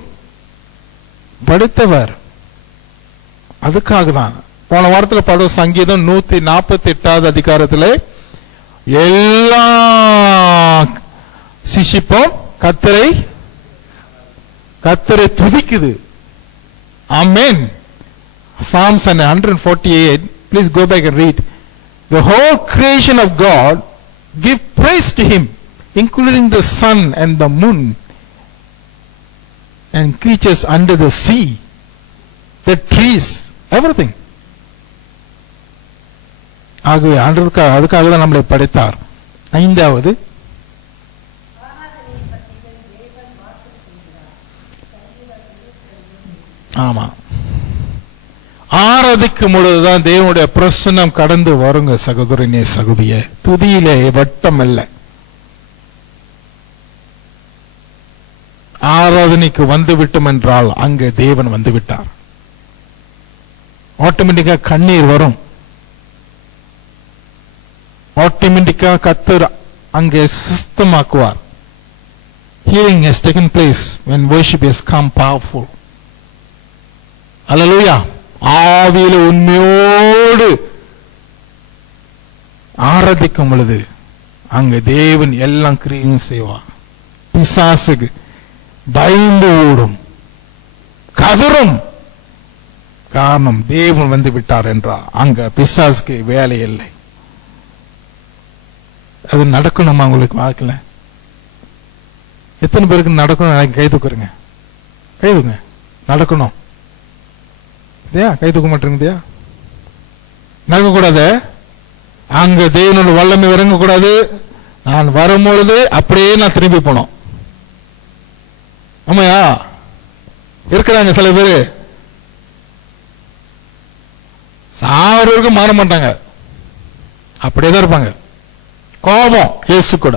படைத்தவர் அதுக்காக தான். போன வாரத்தில் பட சங்கீதம் 148வது அதிகாரத்தில் எல்லா சிஷிப்பும் கர்த்தரை துதிக்குது. ஆமென். Psalms 148, please go back and read. The whole creation of God give praise to him, including the sun and the moon and creatures under the sea, the trees, everything. ஆகவே அதுக்காக தான் நம்மளை படைத்தார். 5வது, ஆமா, ஆராதிக்கும் பொழுதுதான் தேவனுடைய பிரசன்னம் கடந்து வருங்க. சகோதரனே சகோதரிய, துதியிலே வட்டம் அல்ல. ஆராதனைக்கு வந்து விட்டோம் என்றால் அங்க தேவன் வந்து விட்டார். ஆட்டோமேட்டிக்கா கண்ணீர் வரும். ஆட்டோமேட்டிக்கா கர்த்தர் அங்கே சுத்தமாக்குவார். Healing has taken place when worship has come powerful. Hallelujah. ஆவியில உண்மையோடு ஆராதிக்கும் பொழுது அங்க தேவன் எல்லாம் கிரியும் செய்வார். பிசாசுக்கு பயந்து ஓடும், கதறும். காரணம் தேவன் வந்து விட்டார் என்றார். அங்க பிசாசுக்கு வேலை இல்லை. அது நடக்கணுமா உங்களுக்கு வாழ்க்கையில? எத்தனை பேருக்கு நடக்கணும்? கை தூக்குறீங்க, கை தூக்குங்க. நடக்கணும். கை தூக்க மாட்டேங்குதியா? நடக்க கூடாது. அங்க தேவனோட வல்லமை இறங்க கூடாது. நான் வரும்பொழுது அப்படியே நான் திரும்பி போனோம். ஆமாயா, இருக்கிறாங்க சில பேரு சாவருக்கு மாற மாட்டாங்க, அப்படியேதான் இருப்பாங்க. கோபம் இயேசு கூட.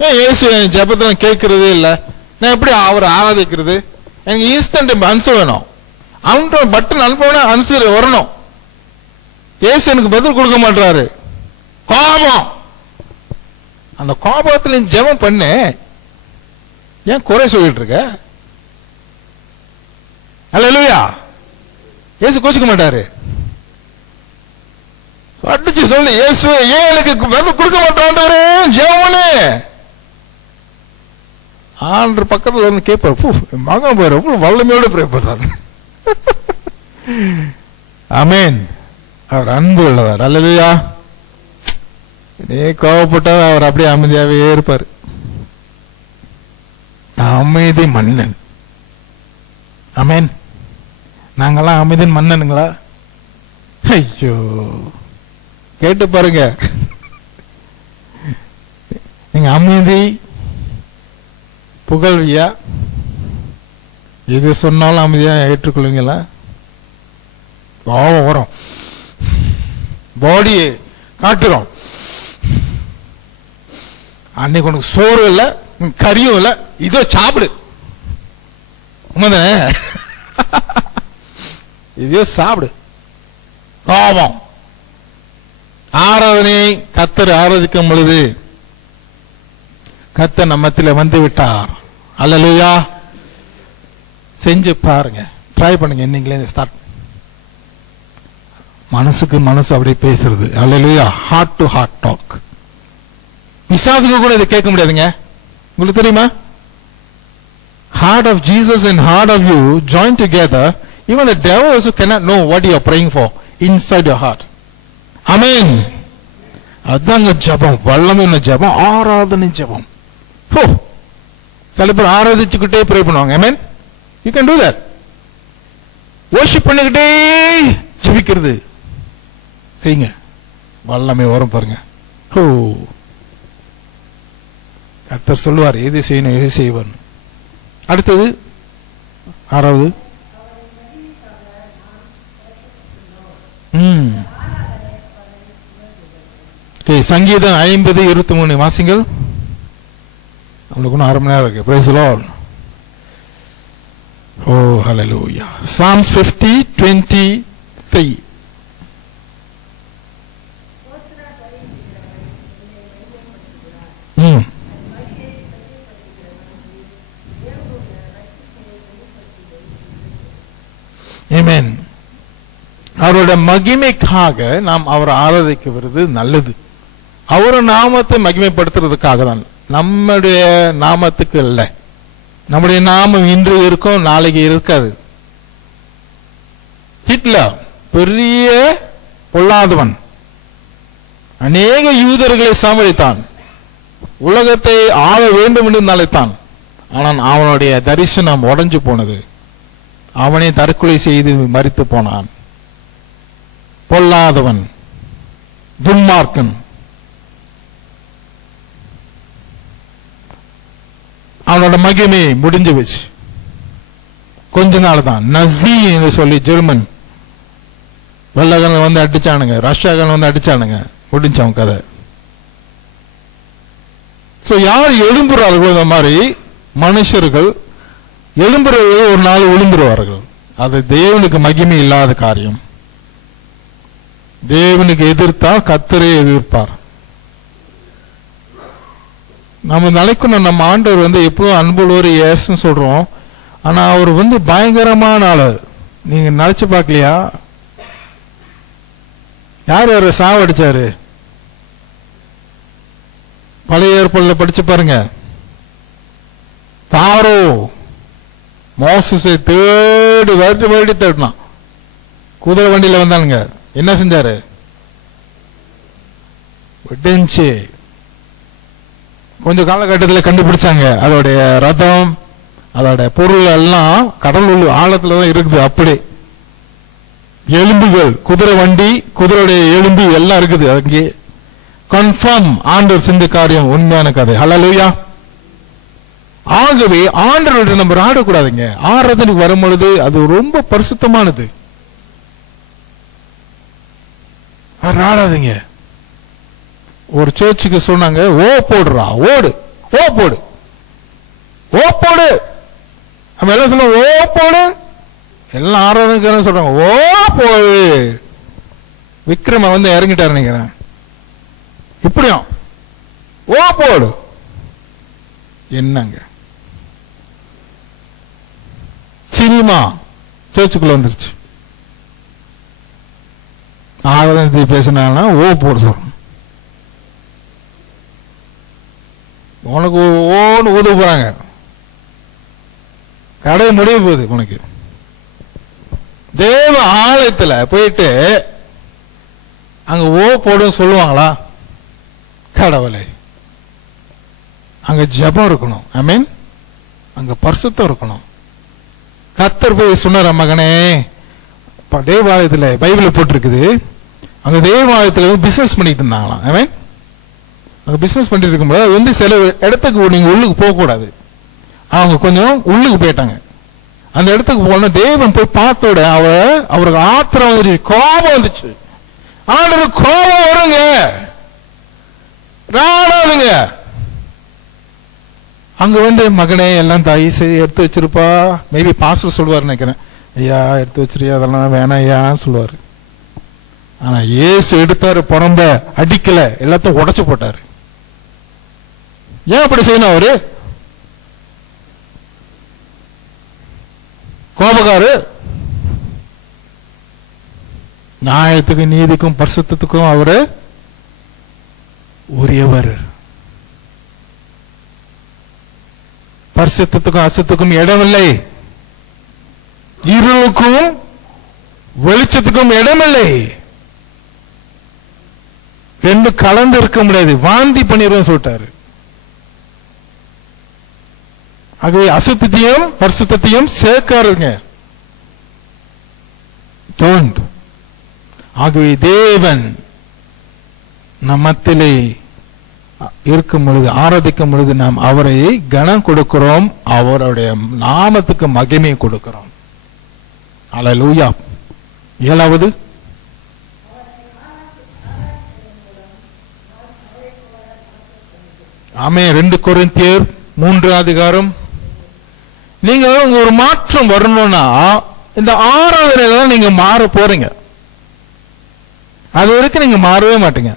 ஏன் இயேசு என் ஜெபத்தை கேட்கறதே இல்லை, நான் எப்படி அவர் ஆராதிக்கிறது? எனக்கு இன்ஸ்டன்ட் ஆன்சர் வேணும். அவன்கிட்ட பட்டன் அனுப்ப ஆன்சர் வரணும். இயேசு எனக்கு பதில் கொடுக்க மாட்டாரு. கோபம். அந்த கோபத்துல ஜெபம் பண்ணு. ஏன் குறை சொல்லிட்டு இருக்க? அல்லேலூயா. இயேசு கோச்சிக்க மாட்டாரு. அடிச்சு சொல்லு, இயேசுவே ஏன் எனக்கு பதில் கொடுக்க மாட்டான்டவரே, ஜெபம்னு. ஆண்டவர் பக்கத்துல வந்து கேட்பாரு, மகன் பேர் எவ்வளவு வல்லமையோடு ப்ரே பண்றாரு. ஆமென். அவர் அன்பு உள்ளவர். அல்லேலூயா. நீ கோவப்பட்டார், அவர் அப்படியே அமைதியாவே இருப்பார். அமைதி மன்னன். ஆமென். நாங்கெல்லாம் அமைதியின் மன்னனுங்களா? ஐயோ, கேட்டு பாருங்க. நீங்க அமைதி புகழ்வியா? எது சொன்னாலும் அமைதியா ஏற்றுக்கொள்வீங்களா? கோபம் வரும், பாடியை காட்டுறோம். அன்னைக்கு உனக்கு சோறு இல்ல, கறியும் இல்ல, இதோ சாப்பிடு. உண்மைதானே? இதோ சாப்பிடு. கோபம். ஆராதனையை கர்த்தர் ஆராதிக்கும் பொழுது கர்த்தர் நம்மத்தில் வந்து விட்டார். அல்லேலூயா. செஞ்சு பாருங்க, ட்ரை பண்ணுங்க. இன்னைக்குல ஸ்டார்ட். மனசுக்கு மனசு அப்படியே பேசுறது. அல்லேலூயா. Heart to heart talk. விசுவாசிக்கு கூட இதை கேட்க முடியாதுங்க. உங்களுக்கு தெரியுமா? Heart of Jesus and heart of you join together. Even the devil also cannot know what you are praying for inside your heart. Amen. அதாங்க ஜபம், வல்லமையான ஜபம், ஆராதனை ஜபம். சில பேர் ஆராதிச்சுக்கிட்டே ப்ரே பண்ணுவாங்க. Amen. You can do that. worship பண்ணிக்கிட்டே ஜெபிக்கிறது செய்யுங்க, வல்லமை வரும் பாருங்க. கர்த்தர் சொல்லுவார் எது செய்யணும் எது செய்வார். அடுத்தது 6வது சங்கீதம் 50:23 வாசிங்கள். நம்மளுக்கு இன்னும் 1/2 மணி நேரம் இருக்கு. Praise the Lord. Oh, hallelujah. Psalms 50:23. Amen. அவருடைய மகிமைக்காக நாம் அவரை ஆராதிக்கிறது நல்லது. அவரு நாமத்தை மகிமைப்படுத்துறதுக்காக தான், நம்முடைய நாமத்துக்கு அல்ல. நம்முடைய நாமம் இன்று இருக்கும், நாளைக்கு இருக்காது. ஹிட்லர் பெரிய பொல்லாதவன், அநேக யூதர்களை சாமரித்தான், உலகத்தை ஆள வேண்டும் என்று நினைத்தான். ஆனால் அவனுடைய தரிசனம் உடைஞ்சு போனது. அவனை தற்கொலை செய்து மரித்து போனான். பொல்லாதவன், துன்மார்க்கன். அவனோட மகிமை முடிஞ்சு வச்சு கொஞ்ச நாள் தான். நசி என்று சொல்லி ஜெர்மன் வெள்ளக்காரன் வந்து அடிச்சானுங்க, ரஷ்யாக்காரன் வந்து அடிச்சானுங்க, முடிஞ்சவன் கதை. யார் எழும்புறார்களோ இந்த மாதிரி மனுஷர்கள் எழும்புறவர்கள் ஒரு நாள் விழுந்துருவார்கள். அது தேவனுக்கு மகிமை இல்லாத காரியம். தேவனுக்கு எதிர்த்தால் கர்த்தரே எதிர்ப்பார். நம்ம நினைக்கணும், நம்ம ஆண்டவர் வந்து எப்பவும் அன்புள்ளவர் ஏசுன்னு சொல்றோம், ஆனா அவர் வந்து பயங்கரமான ஆளு. நீங்க நினைச்சு பார்க்கலையா? யார் யார சாவடிச்சாரு? பழைய ஏற்பாடுல படிச்சு பாருங்க. பாரோ மோசஸை தேடி வருடி தேடினான். குதிரை வண்டியில வந்தானுங்க. என்ன செஞ்சாரு? விட்டுச்சு. கொஞ்ச காலகட்டத்தில் கண்டுபிடிச்சாங்க, அதோடைய ரதம் அதோடைய பொருள் எல்லாம் கடல் உள்ள ஆழத்துல தான் இருக்குது. அப்படி எலும்புகள், குதிரை வண்டி, குதிரையுடைய எலும்பு எல்லாம் இருக்குது அங்கே. கன்ஃபார்ம் ஆண்டவர் செஞ்ச காரியம் உண்மையான கதை. ஹல்லேலூயா. ஆகவே ஆண்டவருடைய நம்ம ஆடக்கூடாதுங்க. ஆராதனைக்கு வரும் பொழுது அது ரொம்ப பரிசுத்தமானது. ஆடாதீங்க. ஒரு சர்ச்சுக்கு சொன்னாங்க, ஓ போடுறா, ஓடு, ஓ போடு, ஓ போடு. நம்ம எல்லாம் சொல்ல ஓ போடு. எல்லாம் ஆராதனைக்கு சொல்றாங்க ஓ போடு. விக்ரம வந்து இறங்கிட்டாரு நினைக்கிறேன். இப்படியும் ஓ போடு. என்னங்க சினிமா சர்ச்சுக்குள்ள வந்துருச்சு. ஆராதனை பேசினா ஓ போடு சொல்றோம். உனக்கு ஓன்னு ஊத போறாங்க. கடை முடிய போகுது உனக்கு. தேவ ஆலயத்துல போயிட்டு அங்க ஓ போடுன்னு சொல்லுவாங்களா? கடவுளை. அங்க ஜபம் இருக்கணும். ஐ மீன் அங்க பரிசுத்தம் இருக்கணும். கர்த்தர் போய் சொன்னார், மகனே தேவாலயத்துல பைபிள் போட்டிருக்குது, அங்க தேவாலயத்துல பிசினஸ் பண்ணிட்டு இருந்தாங்களாம். ஐ மீன் அங்க பிசினஸ் பண்ணிட்டு இருக்கும்போது அது வந்து சில இடத்துக்கு நீங்க உள்ளுக்கு போக கூடாது. அவங்க கொஞ்சம் உள்ளுக்கு போயிட்டாங்க. அந்த இடத்துக்கு போன தேவன் போய் பார்த்தோட அவருக்கு ஆத்திரம் வந்துச்சு, கோபம் வந்துச்சு. ஆண்டவர் கோபம் வருங்க, ராடாதுங்க. அங்க வந்து மகனே எல்லாம் தாய் செய்தி எடுத்து வச்சிருப்பா. மேபி பாஸ்டர் சொல்லுவார் நினைக்கிறேன், ஐயா எடுத்து வச்சிருக்கியா, அதெல்லாம் வேணாம் ஐயான்னு சொல்லுவாரு. ஆனா இயேசு எடுத்தாரு, புறம்ப அடிக்கல, எல்லாத்தையும் உடைச்சு போட்டாரு. ஏன் அப்படி செய்யணும்? அவரு கோபக்காரு. நியாயத்துக்கும் நீதிக்கும் பரிசுத்தத்துக்கும் அவரு உரியவர். பரிசுத்தத்துக்கும் அசுத்தத்துக்கும் இடமில்லை, இருளுக்கும் வெளிச்சத்துக்கும் இடமில்லை. ரெண்டு கலந்து இருக்க முடியாது, வாந்தி பண்ணிடுவோம் சொல்லிட்டாரு. ஆகவே அசுத்தத்தையும் பரிசுத்தத்தையும் சேர்க்காருங்க. டோன்ட். ஆகவே தேவன் நம்மத்திலே இருக்கும் பொழுது, ஆராதிக்கும் பொழுது நாம் அவரை கனம் கொடுக்கிறோம், அவருடைய நாமத்துக்கு மகிமை கொடுக்கிறோம். அல்லேலூயா. 7வது, ஆமென். 2 கொரிந்தியர் 3 அதிகாரம். நீங்க உங்க ஒரு மாற்றம் வரணும்னா இந்த ஆராதனையில தான் நீங்க மாற போறீங்க. அது வரைக்கும் நீங்க மாறவே மாட்டீங்க.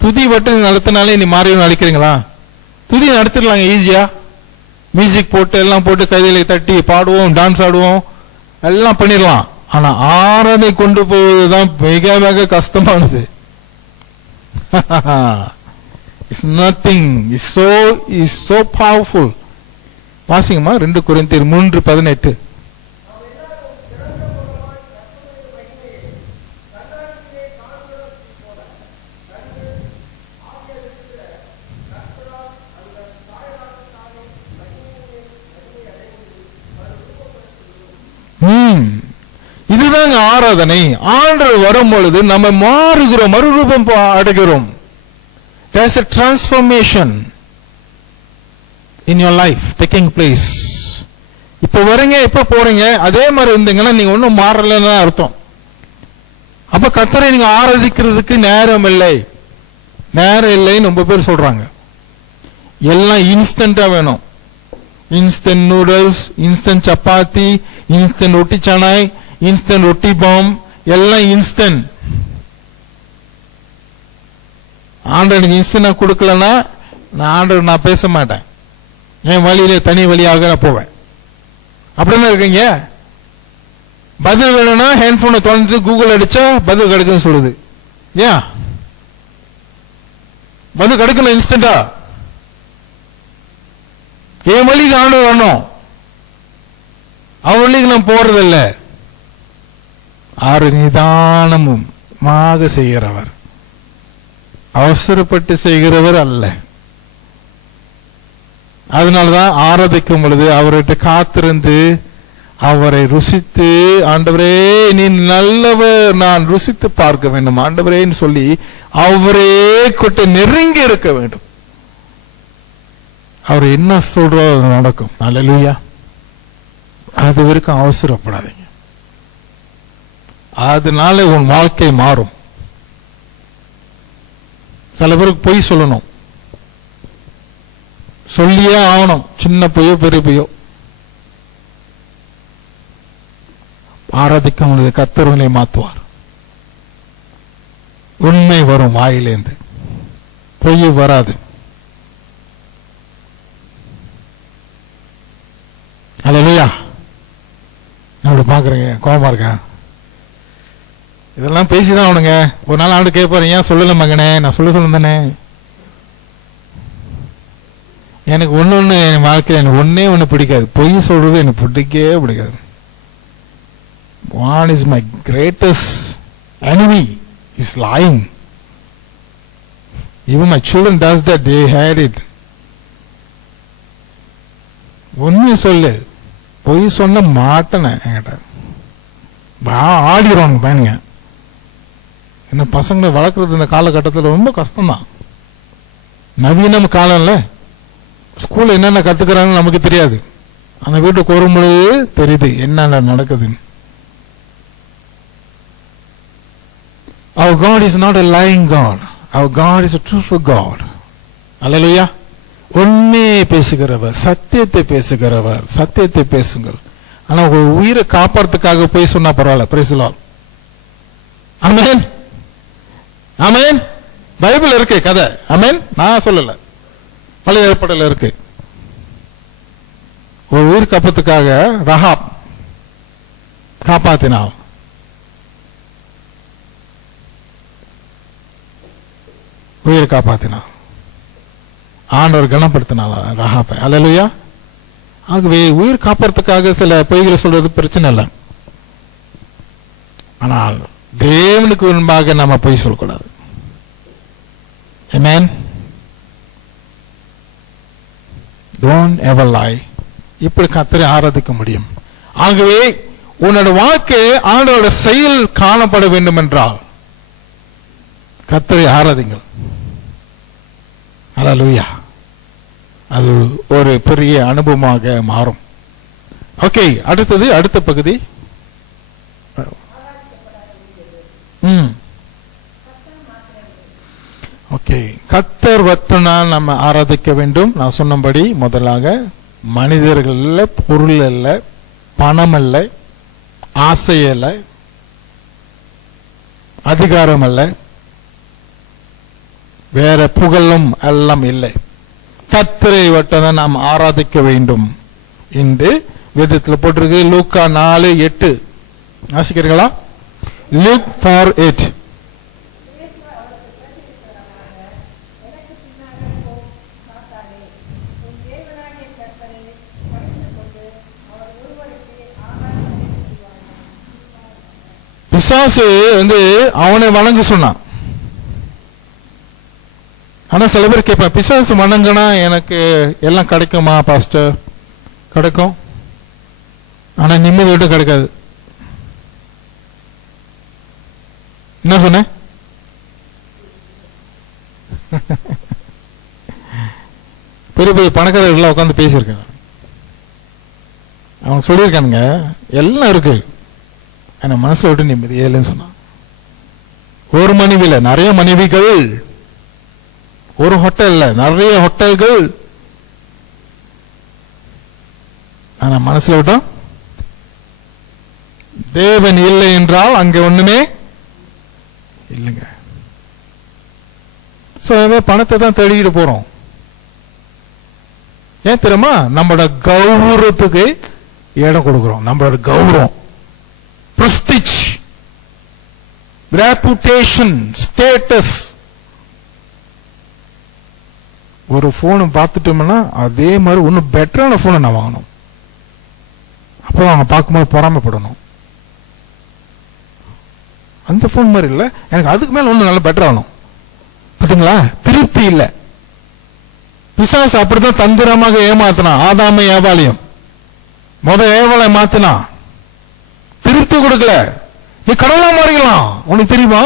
துதி வட்டு நடத்தினாலே நீ மாறவே நடிக்கிறீங்களா? துதி நடத்திடலாங்க ஈஸியா. மியூசிக் போட்டு எல்லாம் போட்டு கையில தட்டி பாடுவோம், டான்ஸ் ஆடுவோம், எல்லாம் பண்ணிடலாம். ஆனா ஆராதனை கொண்டு போவதுதான் மிக மிக கஷ்டமானது. It's nothing. It's so powerful. வாசிங்கம்மா 2 கொரிந்தியர் 3:18. இதுதாங்க ஆராதனை. ஆண்டவர் வரும் பொழுது நம்ம மாறுகிறோம், மறுரூபம் அடைகிறோம். There's a transformation in your life taking place. இப்ப வரீங்க, இப்ப போறீங்க, அதே மாதிரி இருந்தீங்கன்னா நீங்க ஒன்னும் மாறலன்னு அர்த்தம். அப்ப கர்த்தரை நீங்க ஆராதிக்கிறதுக்கு நேரம் இல்லை, நேரம் இல்லைன்னு ரொம்ப பேர் சொல்றாங்க. எல்லாம் இன்ஸ்டன்டா வேணும். Instant noodles, instant chapati, instant ரொட்டி சனாய், இன்ஸ்டன்ட் ரொட்டி பாம், எல்லாம் இன்ஸ்டன்ட். ஆண்டவனுக்கு இன்ஸ்டன்டா கொடுக்கலன்னா நான் பேச மாட்டேன். என் வழியில தனி வழியாக நான் போவேன். அப்படின்னா இருக்கீங்க. பதில் வேணும்னா ஹேண்ட்போனை தொடர்ந்து கூகுள் அடிச்சா பதில் கிடைக்குன்னு சொல்லுது. ஏன் பதில் கிடைக்கல இன்ஸ்டன்டா? என் வழிக்கு ஆண்டவர் வரணும், அவன் வழிக்கு நான் போறதில்லை. ஆறு நிதானமும் செய்கிறவர், அவசரப்பட்டு செய்கிறவர் அல்ல. அதனாலதான் ஆராதிக்கும் பொழுது அவர்கிட்ட காத்திருந்து அவரை ருசித்து, ஆண்டவரே நீ நல்லவர், நான் ருசித்து பார்க்க வேண்டும் ஆண்டவரேன்னு சொல்லி அவரே கொண்டு நெருங்கி இருக்க வேண்டும். அவர் என்ன சொல்றோ அது நடக்கும். அல்லேலூயா. அது வரைக்கும் அவசரப்படாதீங்க. அதனால உன் வாழ்க்கை மாறும். சில பேருக்கு பொய் சொல்லணும், சொல்லியே ஆகணும். சின்ன பொய்யோ பெரிய பொய்யோ. ஆராதிக்கும் பொழுது கர்த்தர்களை மாற்றுவார். உண்மை வரும் வாயிலேந்து, பொய் வராது. அல்லேலூயா. அப்படி பாக்குறீங்க, கோபமா இருக்கேன், இதெல்லாம் பேசிதான் அவனுங்க. ஒரு நாள் ஆண்டு கேட்பாரு, ஏன் சொல்லல மகனே? நான் சொல்ல தானே. எனக்கு ஒண்ணு என் வாழ்க்கையில் எனக்கு ஒண்ணு பிடிக்காது, பொய் சொல்றது எனக்கு பிடிக்கவே பிடிக்காது. One is my greatest enemy is lying. Even my children does that. They had it. உண்மை சொல்லு, பொய் சொன்ன மாட்டேன் என்கிட்ட ஆடிடுவாங்க பையனுங்க. என்ன பசங்களை வளர்க்கறது இந்த காலகட்டத்தில் ரொம்ப கஷ்டம்தான். நவீன காலம் இல்ல, ஸ்கூல்ல என்னென்ன கத்துக்கிறாங்கன்னு நமக்கு தெரியாது. அந்த வீட்டுக்கு வரும்பொழுது தெரியுது என்னென்ன நடக்குதுன்னு. Our God is not a lying God. Our God is a truthful God. Hallelujah. உண்மையை பேசுகிறவர், சத்தியத்தை பேசுகிறவர். சத்தியத்தை பேசுங்கள். ஆனா ஒரு உயிரை காப்பாறதுக்காக போய் சொன்னா பரவாயில்ல, price the Lord. Amen, amen. Bible இருக்கு கதை. ஆமென், நான் சொல்லல, பழைய ஏற்பாடுல இருக்கு. ஒரு உயிர் காப்பத்துக்காக ரஹாப் காப்பாத்தினாள். உயிர் காப்பாத்தினாள். ஆண்டவர் கனப்படுத்தினாள் ரஹாப்பை. அல்லேலூயா. ஆகவே உயிர் காப்பறதுக்காக சில பொய்களை சொல்றது பிரச்சனை இல்லை. ஆனால் தேவனுக்கு முன்பாக நம்ம பொய் சொல்லக்கூடாது. ஆமென். Don't ever lie. இப்படி கர்த்தரை ஆராதிக்க முடியும். ஆகவே உன்னோட வாழ்க்கை ஆண்டவரோட செயல் காணப்பட வேண்டும் என்றால் கர்த்தரை ஆராதிங்கள். அல்லேலூயா. அது ஒரு பெரிய அனுபவமாக மாறும். ஓகே, அடுத்தது, அடுத்த பகுதி. ஓகே, கர்த்தர் வத்தனால் நம்ம ஆராதிக்க வேண்டும். நான் சொன்னபடி முதலாக மனிதர்கள் அல்ல, பொருள் அல்ல, பணம் அல்ல, ஆசை அல்ல, அதிகாரம் அல்ல, வேற புகழும் எல்லாம் இல்லை. கர்த்தரை வட்டதான் நாம் ஆராதிக்க வேண்டும் என்று வேதத்தில் போட்டிருக்கு. லூக்கா 4:8 வாசிக்கிறீங்களா? Luke 4:8. பிசாசு அவனை வணங்க சொன்னான். ஆனா சில பேர் கேட்பான், பிசாசு வணங்கினா எனக்கு எல்லாம் கிடைக்குமா பாஸ்டர்? கிடைக்கும், ஆனா நிம்மதி விட்டு கிடைக்காது. என்ன சொன்ன? பெரிய பெரிய பணக்காரர்கள் உட்காந்து பேசியிருக்காங்க. அவங்க சொல்லியிருக்கானுங்க எல்லாம் இருக்கு, ஆனா மனசுல விட்டு நிம்மதி இல்லைன்னு சொன்னான். ஒரு மனைவியில நிறைய மனைவிகள், ஒரு ஹோட்டல்ல நிறைய ஹோட்டல்கள், ஆனா மனசுல விட்டோம் தேவன் இல்லை என்றால் அங்க ஒண்ணுமே இல்லைங்க. பணத்தை தான் தேடிக்கிட்டு போறோம். ஏன் தெரியுமா? நம்மளோட கௌரவத்துக்கு இடம் கொடுக்கிறோம். நம்மளோட கௌரவம், பிரஸ்டிஜ், ரெபுடேஷன், ஸ்டேட்டஸ். ஒரு போன் பார்த்துட்டோம்னா அதே மாதிரி ஒன்னும் பெட்டரான போனை நான் வாங்கணும். அப்போ அவங்க பார்க்கும்போது பொறாமைப்படணும். அந்த போன் மாதிரி இல்ல, எனக்கு அதுக்கு மேல ஒண்ணு நல்ல பெட்டர் ஆகணும். பாத்தீங்களா? திருப்தி இல்ல. பிசாசு அப்படித்தான் தந்திரமாக ஏமாத்தினா ஆதாம ஏவாளையும். ஏவாளை மாத்தினா திருப்தி கொடுக்கல. நீ கடவுளா மாறிக்கலாம், உனக்கு தெரியுமா?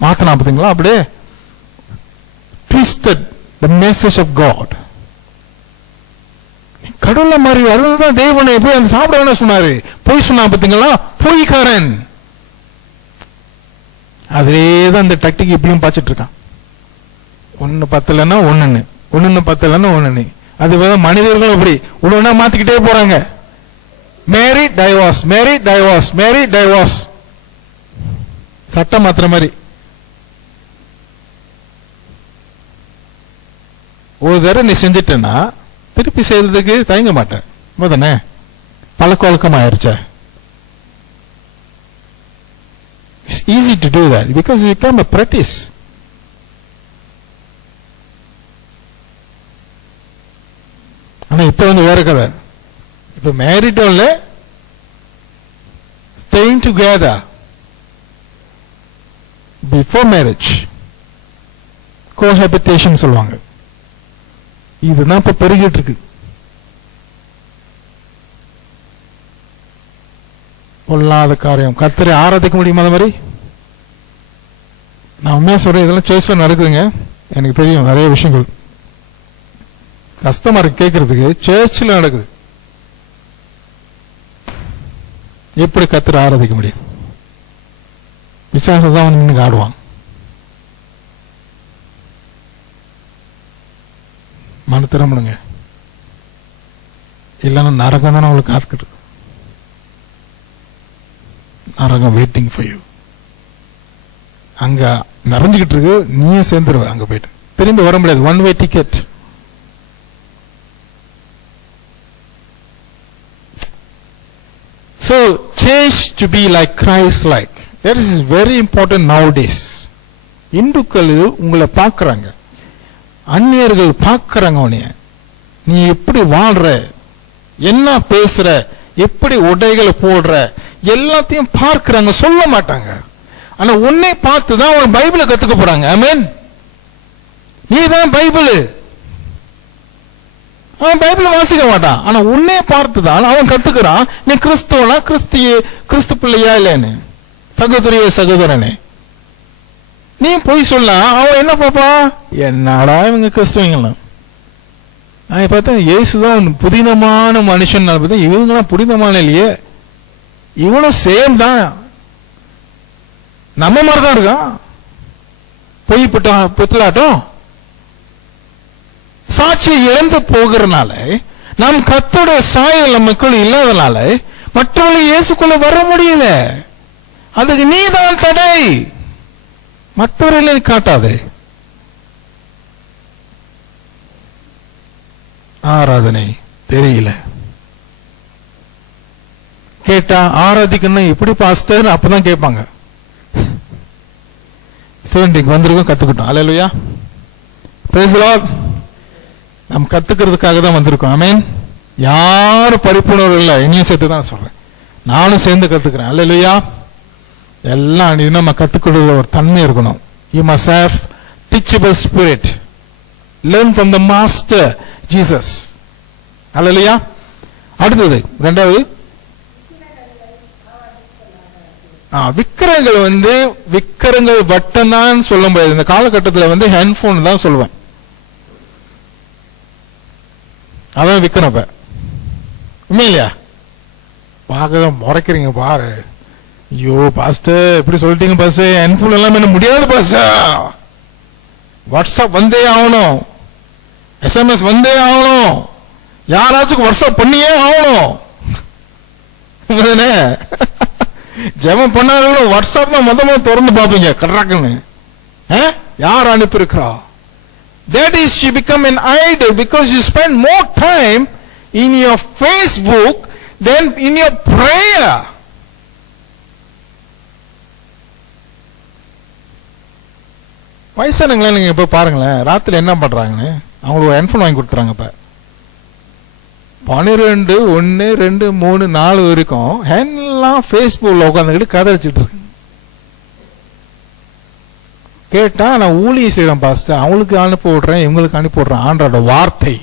மாத்தினா பாத்தீங்களா? அப்படியே twisted the message of God. கடவுள மாறி அதுதான் தேவனை போய் அந்த சாப்பிட வேணா சொன்னாரு. போய் சொன்னா பாத்தீங்களா? போய்க்காரன். அதுலேதான் அந்த டக்டிக் இப்படியும் பாய்ச்சிட்டு இருக்கான். ஒன்னு பத்தலன்னா ஒண்ணுன்னு, ஒண்ணு பத்தலன்னா ஒண்ணுன்னு. அது மனிதர்களும் அப்படி ஒண்ணு மாத்திக்கிட்டே போறாங்க. மேரி டைவோர்ஸ், மேரி டைவோர்ஸ், மேரி டைவோர்ஸ். சட்டம் மாத்திர மாதிரி. ஒரு தடவை நீ செஞ்சிட்டேன்னா திருப்பி செய்யறதுக்கு தயங்க மாட்டேன். முதனே பழக்க வழக்கம் ஆயிருச்ச. It's easy to do that because you become a practice. ஆனா இப்ப வேற கதை. இப்ப மேரிட்டோல staying together before marriage, cohabitation சொல்லுவாங்க. இதுதான் இப்ப பெருகிட்டு இருக்கு. பொல்லாத காரியம். கர்த்தரை ஆராதிக்க முடியுமா? அந்த மாதிரி நான் உண்மையா சொல்றேன், இதெல்லாம் சர்ச்ல நடக்குதுங்க. எனக்கு தெரியும் நிறைய விஷயங்கள். கஷ்டமா இருக்கு கேட்கறதுக்கு. சர்ச்ல நடக்குது. எப்படி கர்த்தரை ஆராதிக்க முடியும்? விசுவாசம் தான் நின்று ஆடுவான். மனு திறம்புங்க, இல்லைன்னா நரகம் தானே உங்களுக்கு காத்துக்கிட்டு. நரகம் வெயிட்டிங் ஃபார் யூ. அங்க நிறைஞ்சுக்கிட்டு இருக்கு, நீயும் சேர்ந்துருவ அங்க போயிட்டு. திரும்பி வர முடியாது, one way ticket. So change to be like Christ like. That is very important nowadays. இந்துக்கள் உங்களை பார்க்கறாங்க, அந்நியர்கள் பார்க்கறாங்க, உன்னைய நீ எப்படி வாழ்ற, என்ன பேசுற, எப்படி உடைகளை போடுற, எல்லாத்தையும் பார்க்கறாங்க, சொல்ல மாட்டாங்க. ஆனா உன்னை பார்த்து தான் அவன் பைபிளை கத்துக்க போறாங்க. ஆமென். நீ தான் பைபிள். அவன் பைபிளை வாசிக்க மாட்டான், ஆனா உன்னை பார்த்து தான் அவன் கத்துக்கிறான். நீ கிறிஸ்துவனா, கிறிஸ்து பிள்ளையா இல்லைன்னு. சகோதரியே சகோதரனே, நீ போய் சொல்ல அவன் என்ன பாப்பா, என்னடா இவங்க கிறிஸ்துவங்களா. நான் பார்த்தேன் இயேசுதான் புதினமான மனுஷன், பார்த்தேன் இவங்களாம் புனிதமான இல்லையே, இவனும் சேம் தான், நம்ம மாதிரிதான் இருக்கான். பொய் பித்தலாட்டம் சாட்சி இழந்து போகிறனால, நாம் கர்த்தருடைய சாயல் நமக்குள்ள இல்லாதனால மற்றவர்கள் இயேசுக்குள்ள வர முடியல. அதுக்கு நீதான் தடை, மற்றவர்களை காட்டாதே. ஆராதனை தெரியல கேட்டா, ஆராதிக்கணும் எப்படி பாஸ்டர், அப்பதான் கேட்பாங்க. செவன்டிக்கு வந்திருக்கோம், கத்துக்கிட்டோம். அல்லேலூயா, பிரைஸ் தி லார்ட். நாம் கத்துக்கிறதுக்காக தான் வந்திருக்கோம். ஆமென். யாரும் பரிபூர்ணர் இல்லை, இனியும் சேர்த்து தான் சொல்றேன், நானும் சேர்ந்து கத்துக்கிறேன். அல்லேலூயா. எல்லாம் நம்ம கத்துக்கிற ஒரு தன்மை இருக்கணும். You must have teachable spirit. Learn from the master Jesus. அல்லேலூயா. அடுத்தது இரண்டாவது, விக்கிரங்கள் விக்கிரங்கள் வட்டம்தான் சொல்ல முடியாது. இந்த காலகட்டத்தில் ஹேண்ட்போன் தான் சொல்லுவேன். அதான் விக்கிரம். உண்மையிலையா? பார்க்க முறைக்கிறீங்க பாரு. ஐயோ பாஸ்டர் எப்படி சொல்லிட்டீங்க பாஸ்டர், ஹேண்ட்போன் எல்லாம் என்ன முடியாது பாஸ்டர். வாட்ஸ்அப் வந்தே ஆகணும், எஸ்எம்எஸ் வந்தே ஆகணும், யாராச்சும் வாட்ஸ்அப் பண்ணியே ஆகணும். ஜெபம் பண்ணாலும் வாட்ஸ்அப் தான் மொத்தமா திறந்து பார்ப்பீங்க, கட்ராக்குன்னு யார் அனுப்பியிருக்கிறா. That is, you become an idol because you spend more time in your Facebook than in your prayer. வயசானங்களே நீங்க இப்ப பாருங்களேன், ராத்திரி என்ன பண்றாங்கன்னு, அவங்களுக்கு ஹெட்போன் வாங்கி கொடுத்துறாங்க. இப்ப 12, 1, 2, 3, 4 வரைக்கும் எல்லாம் பேஸ்புக்ல உட்காந்துக்கிட்டு கதை வச்சுட்டு இருக்கு. கேட்டா நான் ஊழியம் செய்யறேன் பாஸ்டர், அவங்களுக்கு அனுப்பி விடுறேன், இவங்களுக்கு அனுப்பி விடுறேன். ஆண்டோட வார்த்தை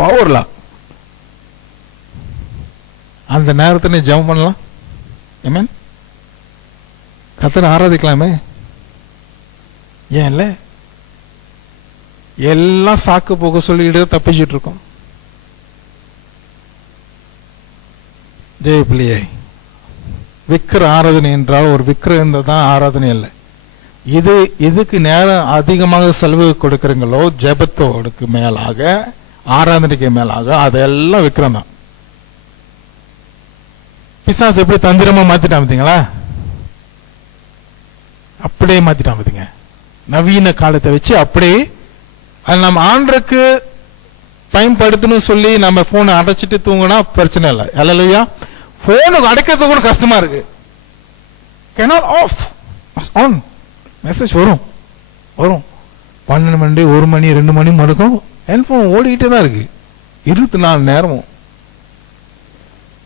பவர்ல அந்த நேரத்தில் ஜெபம் பண்ணலாம். ஆமென். கர்த்தரை ஆராதிக்கலாமே. ஏன் இல்ல? எல்லாம் சாக்கு போக சொல்லிட்டு தப்பிச்சுட்டு இருக்கோம். ஜெய பிள்ளையே, விக்கிர ஆராதனை என்றால் ஒரு விக்கிரம் தான் ஆராதனை இல்லை. இதுக்கு நேரம் அதிகமாக செலவு கொடுக்கறீங்களோ, ஜெபத்தோடுக்கு மேலாக, ஆராதனைக்கு மேலாக, அதெல்லாம் விக்கிரம் தான். பிசாசு எப்படி தந்திரமா மாத்திட்டான் பார்த்தீங்களா? அப்படியே மாத்திட்டான் பார்த்தீங்க. நவீன காலத்தை வச்சு அப்படியே நம்ம ஆண்டருக்கு பயன்படுத்தணும் சொல்லி நம்ம போனை அடைச்சிட்டு தூங்கினா பிரச்சனை இல்லை. அல்லேலூயா. போனுக்கு அடைக்கிறது கூட கஷ்டமா இருக்கு. cannot off, must on. Message வரும் 12 மணி, 1 மணி, 2 மணி மணிக்கும் ஹெட்போன் ஓடிக்கிட்டே தான் இருக்கு 24 நேரமும்.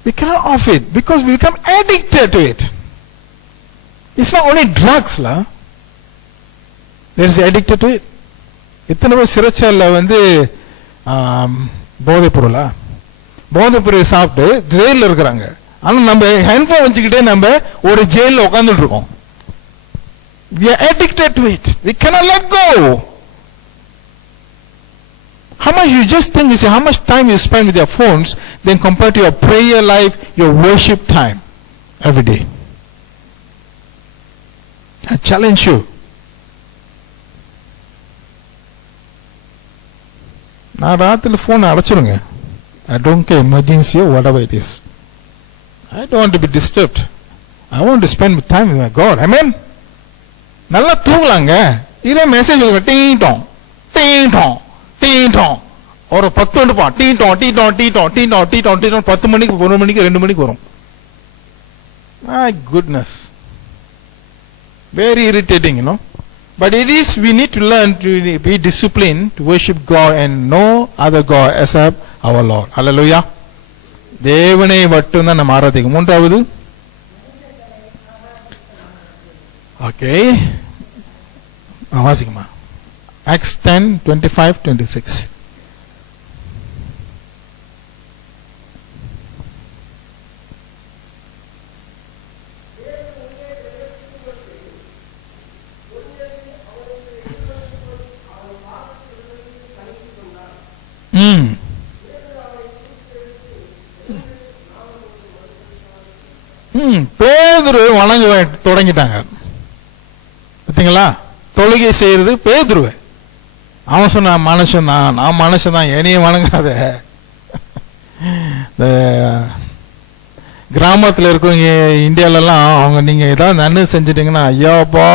We cannot off it because we become addicted to it. It's not only drugs la, there is addicted to it. இத்தனை பேர் சிறைச்சாலையில போதைப் பொருளை சாப்பிட்டு ஜெயில இருக்கிறாங்க. ஆனா நம்ம ஹெட்போன் வச்சுக்கிட்டே நம்ம ஒரு ஜெயில உட்கார்ந்துட்டு இருக்கோம். We are addicted to it. We cannot let go. How much you just think, you say, how much time you spend with your phones, then compared to your prayer life, your worship time every day. I challenge you. நான் ராத்திரி phone அடைச்சிருங்க. I don't care emergency or whatever it is. I don't want to be disturbed. I want to spend time with my God. Amen. நல்லா தூங்கலாங்க. இதே message டீட்டோம் டீட்டோம் டீட்டோம் ஒரு 10 எடுப்பான். டீட்டோம் டீட்டோம் டீட்டோம் டீட்டோம் டீட்டோம் டீட்டோம் 10 மணிக்கு 1 மணிக்கு 2 மணிக்கு வரும். My goodness, very irritating, you know. But it is, we need to learn to be disciplined to worship God and no other God except our Lord. Hallelujah. தேவனை மட்டும் தான் நம்ம ஆராதிக்கும். மூன்றாவது, ஓகே வாசிக்குமா, Acts 10:25-26. பேதுரு வணங்க தொடங்கிட்டாங்க. பார்த்தீங்களா, தொழுகை செய்யறது பேதுருவே. அவன் சொன்ன மனுஷன் தான், நான் மனுஷன் தான், என்னைய வணங்காத. கிராமத்தில் இருக்கவங்க இந்தியாவிலலாம் அவங்க நீங்க ஏதாவது நன்மை செஞ்சிட்டீங்கன்னா ஐயாப்பா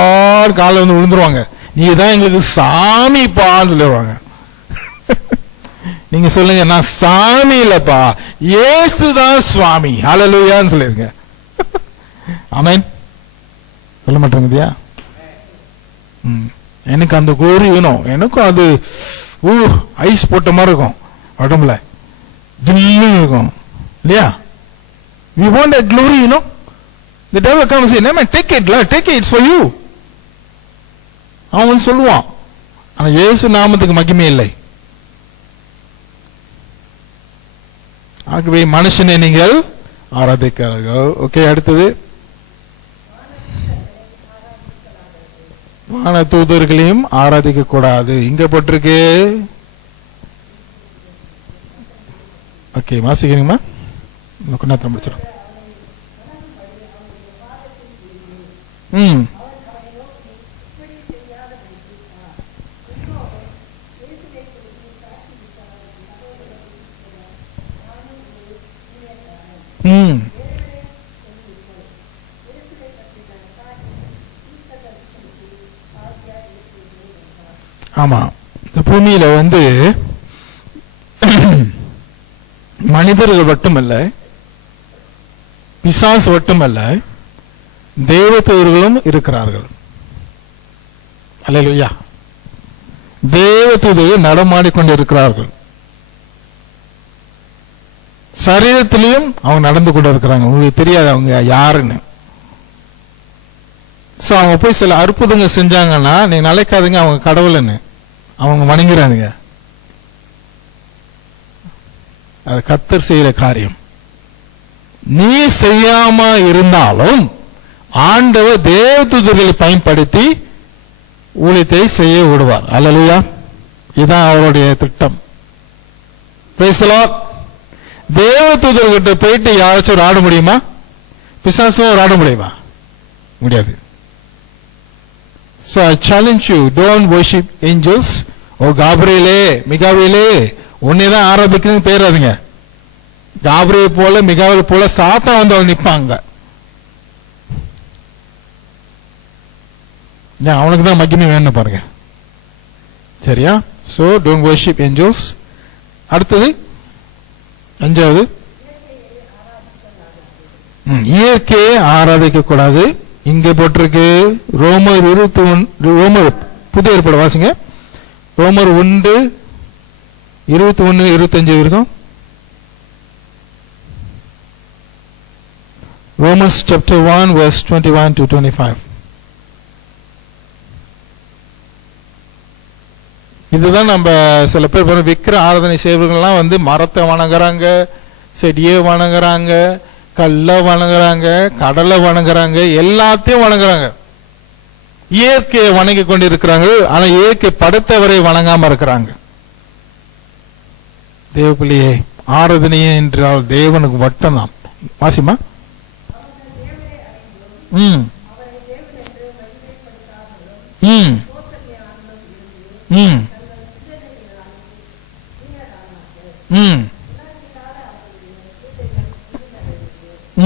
காலை வந்து விழுந்துருவாங்க. நீ தான் எங்களுக்கு சாமிப்பான்னு சொல்லிடுவாங்க. நீங்க சொல்லுங்க, நான் சாமி இல்லப்பா, இயேசுதான் சுவாமி. ஹல்லேலூயான்னு சொல்லிருங்க. ஆமென். சொல்ல மாட்டேங்குதியா? எனக்கு அந்த குளோரி வேணும். எனக்கும் அது ஐஸ் போட்ட மாதிரி இருக்கும், உடம்புல ஜில்லுன்னு இருக்கும் இல்லையா? We want that glory, you know. The devil comes in, man, take it, take it, it's for you. அவன் சொல்லுவான். ஆனா இயேசு நாமத்துக்கு மகிமை இல்லை. ஆகவே மனுஷனை நீங்கள் ஆராதிக்கிறார்கள். ஓகே, அடுத்தது, வான தூதர்களையும் ஆராதிக்க கூடாது. இங்க போட்டிருக்கு. ஓகே, வாசிக்கிறீங்களா? கொஞ்சம் முடிச்சிடும். ஆமா, இந்த பூமியில வந்து மனிதர்கள் மட்டுமல்ல, பிசாசு மட்டுமல்ல, தேவதூதர்களும் இருக்கிறார்கள். அல்லேலூயா. தேவதூதர்கள் நடமாடிக்கொண்டு இருக்கிறார்கள். சரீரத்திலையும் அவங்க நடந்து கொண்டு இருக்கிறாங்க. உங்களுக்கு தெரியாது அவங்க யாருன்னு. சோ அவங்க போய் சில அற்புதங்கள் செஞ்சாங்கன்னா நீங்க நினைக்காதீங்க அவங்க கடவுள்னு. அவங்க வணங்குறாங்க. அது கர்த்தர் செய்யற காரியம். நீ செய்யாம இருந்தாலும் ஆண்டவர் தேவதூதர்களை பயன்படுத்தி ஊழியத்தை செய்ய விடுவார். அல்லேலூயா. இதுதான் அவருடைய திட்டம். Price the Lord. தேவதூதர்கிட்ட போயிட்டு யாராச்சும் ஒரு ஆட முடியுமா? பிசாசும் ஒரு ஆட முடியுமா? முடியாது. So I challenge you, don't worship angels. ஓ காபிரியேலே, மிகாவேலே, உன்னைதான் ஆராதிக்கணும்னு பேராதுங்க. காபிரியேல் போல மிகாவேல் போல சாத்தான் வந்து அவன் நிற்பாங்க. அவனுக்கு தான் மகிமை வேணும் பாருங்க. சரியா? So don't worship angels. அடுத்தது அஞ்சாவது, இயற்கையை ஆராதிக்க கூடாது. இங்க போட்டிருக்கு ரோமர் 21, ரோமர் புதிய ஏற்பாடு வாசிங்க. ரோமர் 1:21-25 இருக்கும். Romans chapter 1 verse 21-25. இதுதான் நம்ம சில பேர் விக்கிர ஆராதனை செய்வர்கள்லாம் வந்து மரத்தை வணங்குறாங்க, செடியை வணங்குறாங்க, கல்ல வணங்குறாங்க, கடலை வணங்குறாங்க, எல்லாத்தையும் வணங்குறாங்க. இயற்கையை வணங்கி கொண்டு இருக்கிறாங்க. ஆனா இயற்கை படைத்தவரை வணங்காம இருக்கிறாங்க. தேவப்பிள்ளையே, ஆராதனை என்றால் தேவனுக்கு வட்டம் தான். வாசிமா. ம் ம் ம் ம்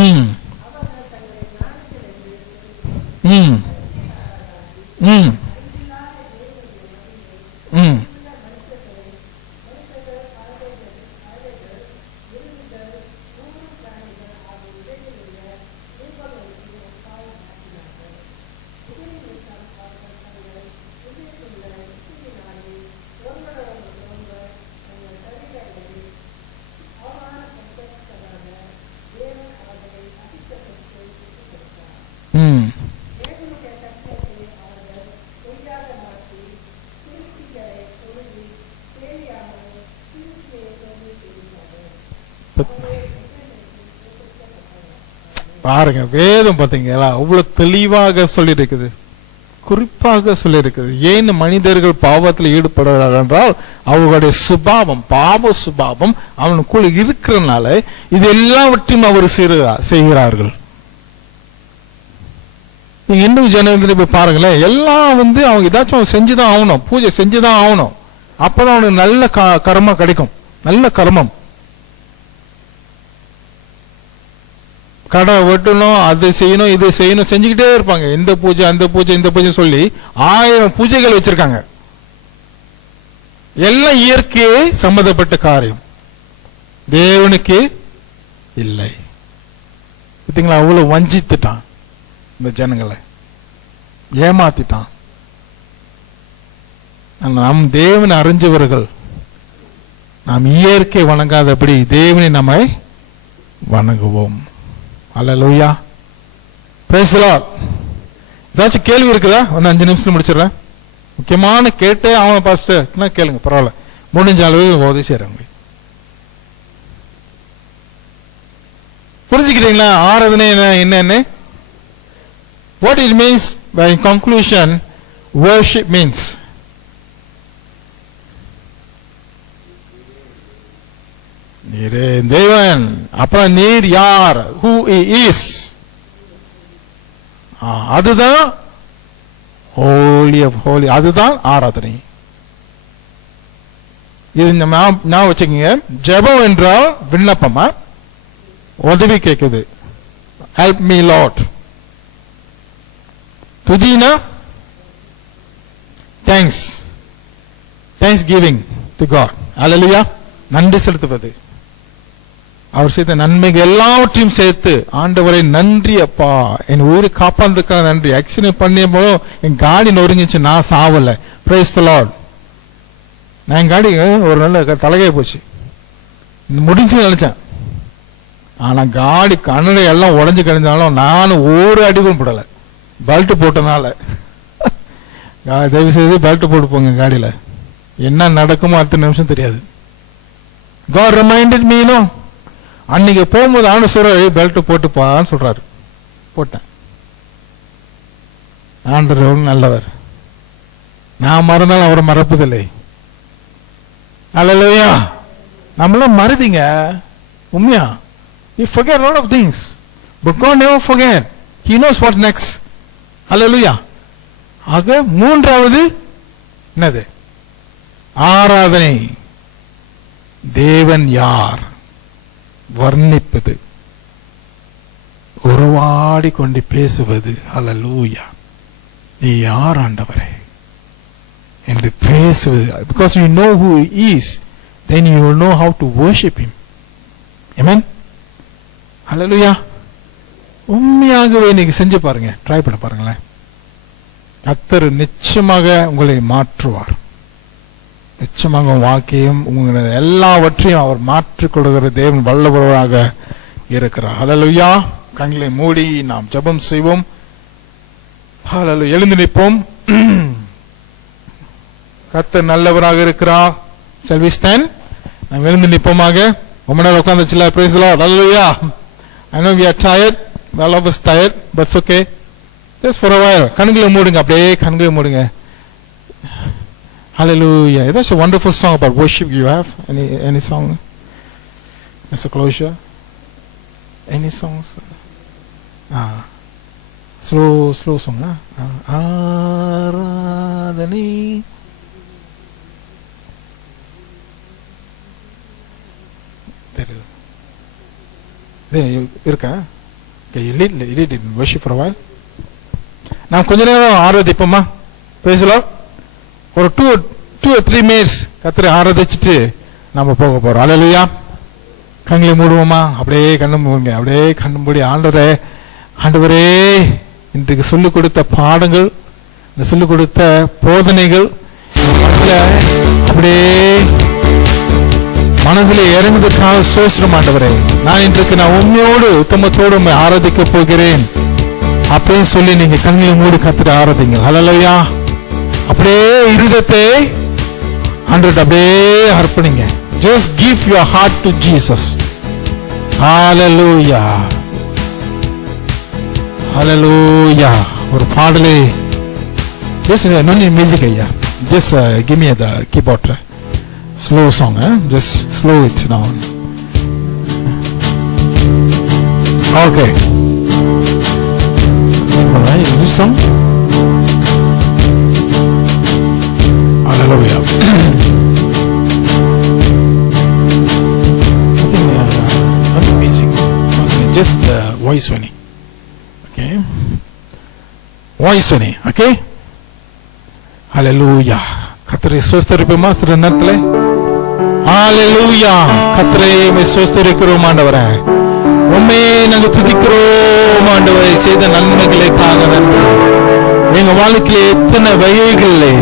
ம் ம் பாருங்க, வேதம் பாத்தீங்களா அவ்வளவு தெளிவாக சொல்லி இருக்குது, குறிப்பாக சொல்லி இருக்குது. ஏன் மனிதர்கள் பாவத்தில் ஈடுபடுகிறார்கள் என்றால் அவர்களுடைய சுபாவம், பாவ சுபாவம் அவனுக்குள் இருக்கிறதுனால இது எல்லாவற்றையும் அவர் செய்கிறார்கள். நீங்க இன்னும் ஜனங்கள் போய் பாருங்களேன், எல்லாம் அவங்க ஏதாச்சும் செஞ்சுதான் ஆகணும், பூஜை செஞ்சுதான் ஆகணும், அப்பதான் அவனுக்கு நல்ல கர்மம் கிடைக்கும், நல்ல கர்மம். கடை வெட்டணும், அது செய்யணும், இது செய்யணும், செஞ்சுக்கிட்டே இருப்பாங்க. இந்த பூஜை அந்த பூஜை இந்த பூஜை சொல்லி 1000 பூஜைகள் வச்சிருக்காங்க. எல்லாம் இயற்கையே சம்பந்தப்பட்ட காரியம், தேவனுக்கு இல்லை. பார்த்தீங்களா, அவ்வளவு வஞ்சித்துட்டான், இந்த ஜனங்களை ஏமாத்திட்டான். நம் தேவனை அறிஞ்சவர்கள் நாம் இயற்கை வணங்காதபடி தேவனை நம்மை வணங்குவோம். அல்லேலூயா, பிரைஸ் தி லார்ட். ஏதாச்சும் கேள்வி இருக்குதா? 5 நிமிஷம் முடிச்சிடறேன். முக்கியமான கேட்டே அவன் பாஸ்டர் கேளுங்க, பரவாயில்ல, முடிஞ்ச அளவு உதவி செய்யறவங்க. புரிஞ்சுக்கிறீங்களா ஆராதனை என்னன்னு? What it means by conclusion, worship means நீரே தேவன், அப்புறம் நீர் யார், who he is, அதுதான் holy of holy, அதுதான் ஆராதனை. இது நான் வச்சுக்கீங்க. ஜெபம் என்றால் விண்ணப்பமா, உதவி கேட்குது, help me Lord. துதினா thanks giving to God. Hallelujah, நன்றி செலுத்துவது, அவர் செய்த நன்மைகள் எல்லாவற்றையும் சேர்த்து ஆண்டவரை நன்றி அப்பா, என் உயிரை காப்பாந்ததுக்காக நன்றி, ஆக்சிடென்ட் பண்ணிய போதும் என் காடி நொறுங்கிச்சு, நான் சாவல, பிரைஸ் தி லார்ட். நான் என் காடி ஒரு நல்ல தலைகை போச்சு, முடிஞ்சு நினைச்சேன். ஆனா காடி கண்ணடை எல்லாம் உடஞ்சு கிடந்தாலும் நானும் ஒரு அடிக்கும் போடல, பெல்ட் போட்டனால. தயவு செய்து பெல்ட் போட்டு போங்க காடியில, என்ன நடக்குமோ அடுத்த நிமிஷம் தெரியாது. God reminded me, அன்னைக்கு போகும்போது ஆண்டவர் பெல்ட் போட்டுப்பான்னு சொல்றாரு, போட்டேன். ஆண்டவர் நல்லவர், நான் மறந்தாலும் அவரை மறப்பதில்லை. அல்லேலூயா. நம்மளும் மறதிங்க உண்மையா. We forget a lot of things, but God never forget. He knows what next. Hallelujah. ஆக மூன்றாவது என்னது? ஆராதனை. தேவன் யார் வர்ணிப்பது, உறவாடி கொண்டு பேசுவது. ஹல்லேலூயா, நீ யார் ஆண்டவரே என்று பேசுவது. Because you know who he is, then you will know how to worship him. Amen. Hallelujah. உண்மையாகவே நீங்க செஞ்சு பாருங்க, ட்ரை பண்ண பாருங்களேன். கர்த்தர் நிச்சயமாக உங்களை மாற்றுவார். நிச்சயமாக வாழ்க்கையும் உங்களுடைய எல்லாவற்றையும் அவர் மாற்றிக் கொடுக்கிற தேவன் வல்லவராக இருக்கிறார். ஹல்லேலூயா. கண்களை மூடி நாம் ஜெபம் செய்வோம். ஹல்லேலூயா. எழுந்து நிற்போம். கர்த்தர் நல்லவராக இருக்கிறார். Shall we stand? நாம் எழுந்து நிற்போமாக. ரொம்ப நேரம் உட்கார்ந்துச்சுல. Praise the Lord. Hallelujah. I know we are tired. All of us tired, but it's okay. Just for a while. கண்களை மூடுங்க, அப்படியே கண்களை மூடுங்க. Hallelujah. That's a wonderful song about worship you have. Any song? As a closure? Any songs? Slow song, huh? ஆராதனை. இருக்கா? You lead in worship for a while. நாம் கொஞ்ச நேரம் ஆராதிப்போமா? பேசலாம். ஒரு 2 or 3 minutes கர்த்தரை ஆராதிச்சுட்டு நாம போக போறோம். ஹல்லேலூயா. கண்களை மூடுவோமா? அப்படியே கண்ணு மூடுங்க. அப்படியே கண்ணு மூடி ஆண்டவரே இன்றைக்கு சொல்லிக் கொடுத்த பாடங்கள், இந்த சொல்லிக் கொடுத்த போதனைகள் அப்படியே மனதில் இறங்குவதற்காக சோஸ்திரம் ஆண்டவரே. நான் இன்றைக்கு உண்மையோடு உத்தமத்தோடு உண்மை ஆராதிக்க போகிறேன் அப்படின்னு சொல்லி நீங்க கண்களை மூடி கர்த்தரை ஆராதிங்க. ஹல்லேலூயா. அப்படியே இருதயத்தை ஆண்டவருக்கு அப்படியே அர்ப்பணிங்க. Just give your heart to Jesus. Hallelujah. Hallelujah. ஒரு பாடலே just no need music ஐயா. Just give me the keyboard. Slow song, just slow it down. Okay. Alright, this song. Hallelujah. I think not music. Okay, just voice only. Okay. Voice only. Okay. Hallelujah. கர்த்தரை ஸ்தோத்திரிப்போமா சில நேரத்திலே. Hallelujah. கர்த்தரை ஸ்தோத்திரிக்கிறோம் ஆண்டவரே. உம்மை நாங்கள் துதிக்கிறோம் ஆண்டவரே, செய்த நன்மைகளுக்காக நன்றி. எங்க வாழ்க்கையில எத்தனை வகைகளிலே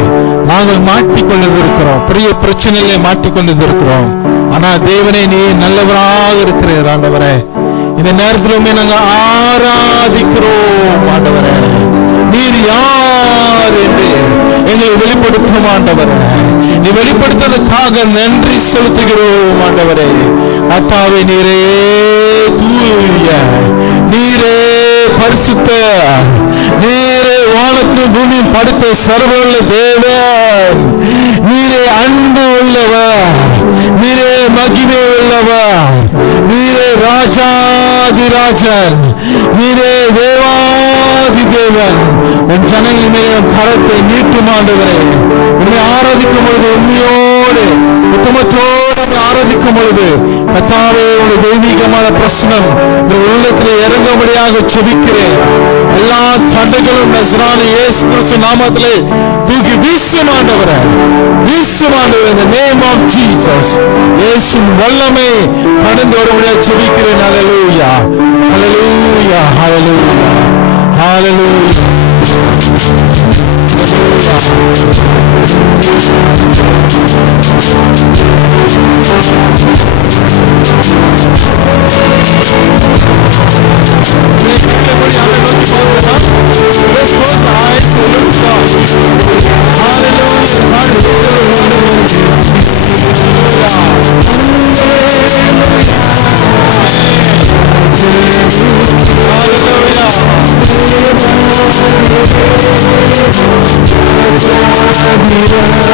நாங்கள் மாட்டிக்கொண்டிருக்கிறோம், பெரிய பிரச்சனையிலே மாட்டிக்கொண்டிருக்கிறோம். ஆனா தேவனே நீ நல்லவராக இருக்கிறீர் ஆண்டவரே. இந்த நேரத்திலுமே நாங்கள் ஆராதிக்கிறோம் ஆண்டவரே. நீர் யார் என்று எங்களை வெளிப்படுத்தும் ஆண்டவரே. நீ வெளிப்படுத்ததுக்காக நன்றி செலுத்துகிறோம் ஆண்டவரே. கர்த்தாவே நீரே தூய, நீரே பரிசுத்த, நீரே வானத்து பூமி படைத்த சர்வவல்ல தேவன், நீரே அன்பு உள்ளவர், நீரே மகிமை உள்ளவர், நீரே ராஜாதிராஜன், நீரே தேவாதி தேவன். உன் ஜனங்கள் மேலே கரத்தை நீட்டும் ஆண்டவரே. உன்னை ஆராதிக்கும் பொழுது உண்மையோடு உத்தமத்தோடு ஆராதிக்கும் பொழுது கர்த்தாவே உன்னுடைய தெய்வீகமான பிரசனம் உள்ளத்திலே இறங்கும்படியாக செபிக்கிறேன். எல்லா தடைகளும் நசரான இயேசு கிறிஸ்து நாமத்திலே தூக்கி வீசும் ஆண்டவரே, வீசும் ஆண்டவரே. in the name of Jesus, இயேசுவின் வல்லமை கடந்து வரும்படியாக செபிக்கிறேன். ஹல்லேலூயா, ஹல்லேலூயா, ஹல்லேலூயா, ஹல்லேலூயா. Let's close our eyes and look down. Hallelujah.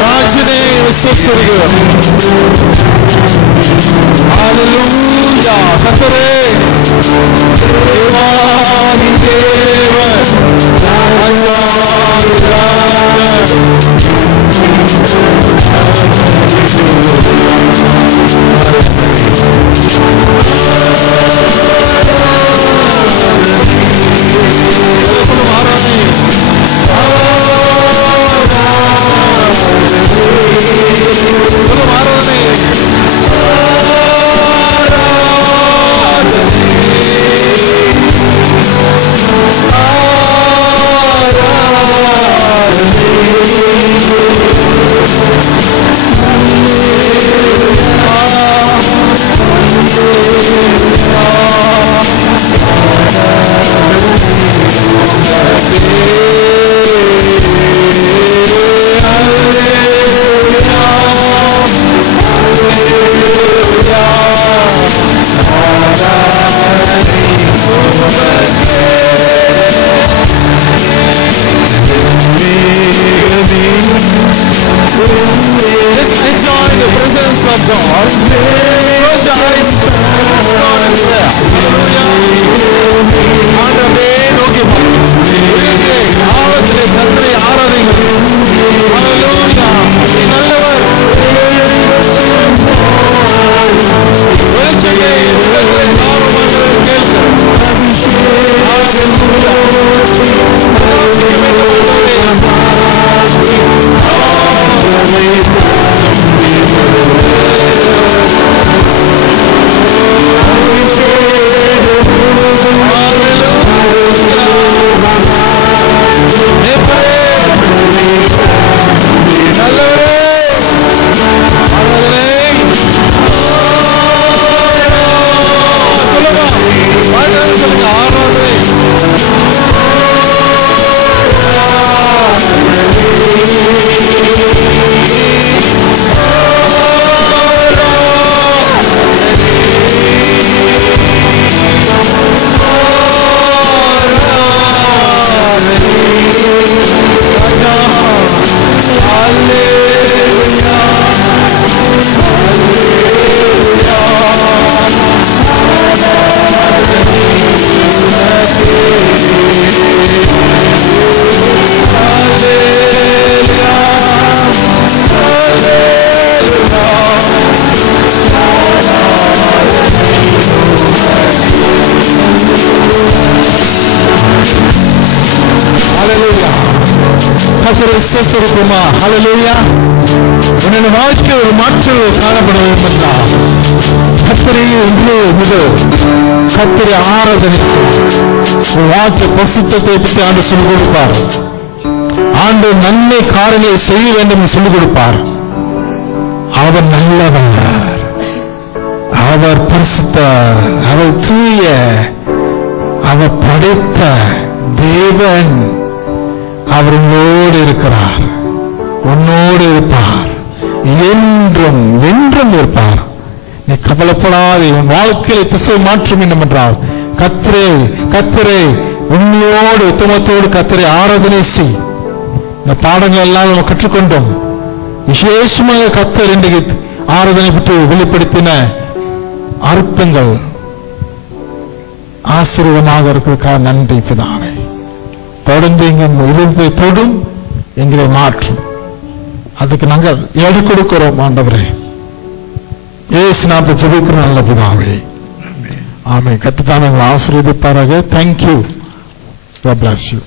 ராஜனே விசுவாசிக்கிறோம். ஹல்லேலூயா. கர்த்தரே தேவாதி தேவன், ராஜாதி ராஜன், விசுவாசிப்போமா? ஹல்லேலூயா. உன்னுடைய வாழ்க்கை ஒரு மாற்றம் காணப்பட வேண்டும் என்றால் கர்த்தரை இன்று முதல் கர்த்தரை ஆராதனை உன் வாழ்க்கை பரிசுத்தத்தை பற்றி ஆண்டு சொல்லிக் கொடுப்பார். ஆண்டு நன்மை காரியங்களை செய்ய வேண்டும் என்று சொல்லிக் கொடுப்பார். அவர் நல்லவர், அவர் பரிசுத்த, அவர் தூய, அவர் படைத்த தேவன். அவர் உன்னோடு இருக்கிறார், உன்னோடு இருப்பார், என்றும் என்றும் இருப்பார். நீ கவலைப்படாதே. உன் வாழ்க்கையில் திசை மாற்றம் என்னவென்றால் கர்த்தரை உண்மையோடு உத்தமத்தோடு கர்த்தரை ஆராதனை செய். இந்த பாடங்கள் எல்லாம் நம்ம கற்றுக்கொண்டோம். விசேஷமாக கர்த்தர் இன்றைக்கு ஆராதனை பற்றி வெளிப்படுத்தின அர்த்தங்கள் ஆசீர்வாதமாக இருக்கிறதுக்காக நன்றி பிதாவே. தொடர்ந்து எங்களை தொடும், எங்களை மாற்றும். அதுக்கு நாங்கள் எடு கொடுக்கிறோம் ஆண்டவரே. இயேசு நாமத்தில் ஜெபிக்கிறோம் நல்ல பிதாவே. ஆமென். கர்த்தர் தாமே உங்களை ஆசீர்வதிப்பாராக. Thank you. God bless you.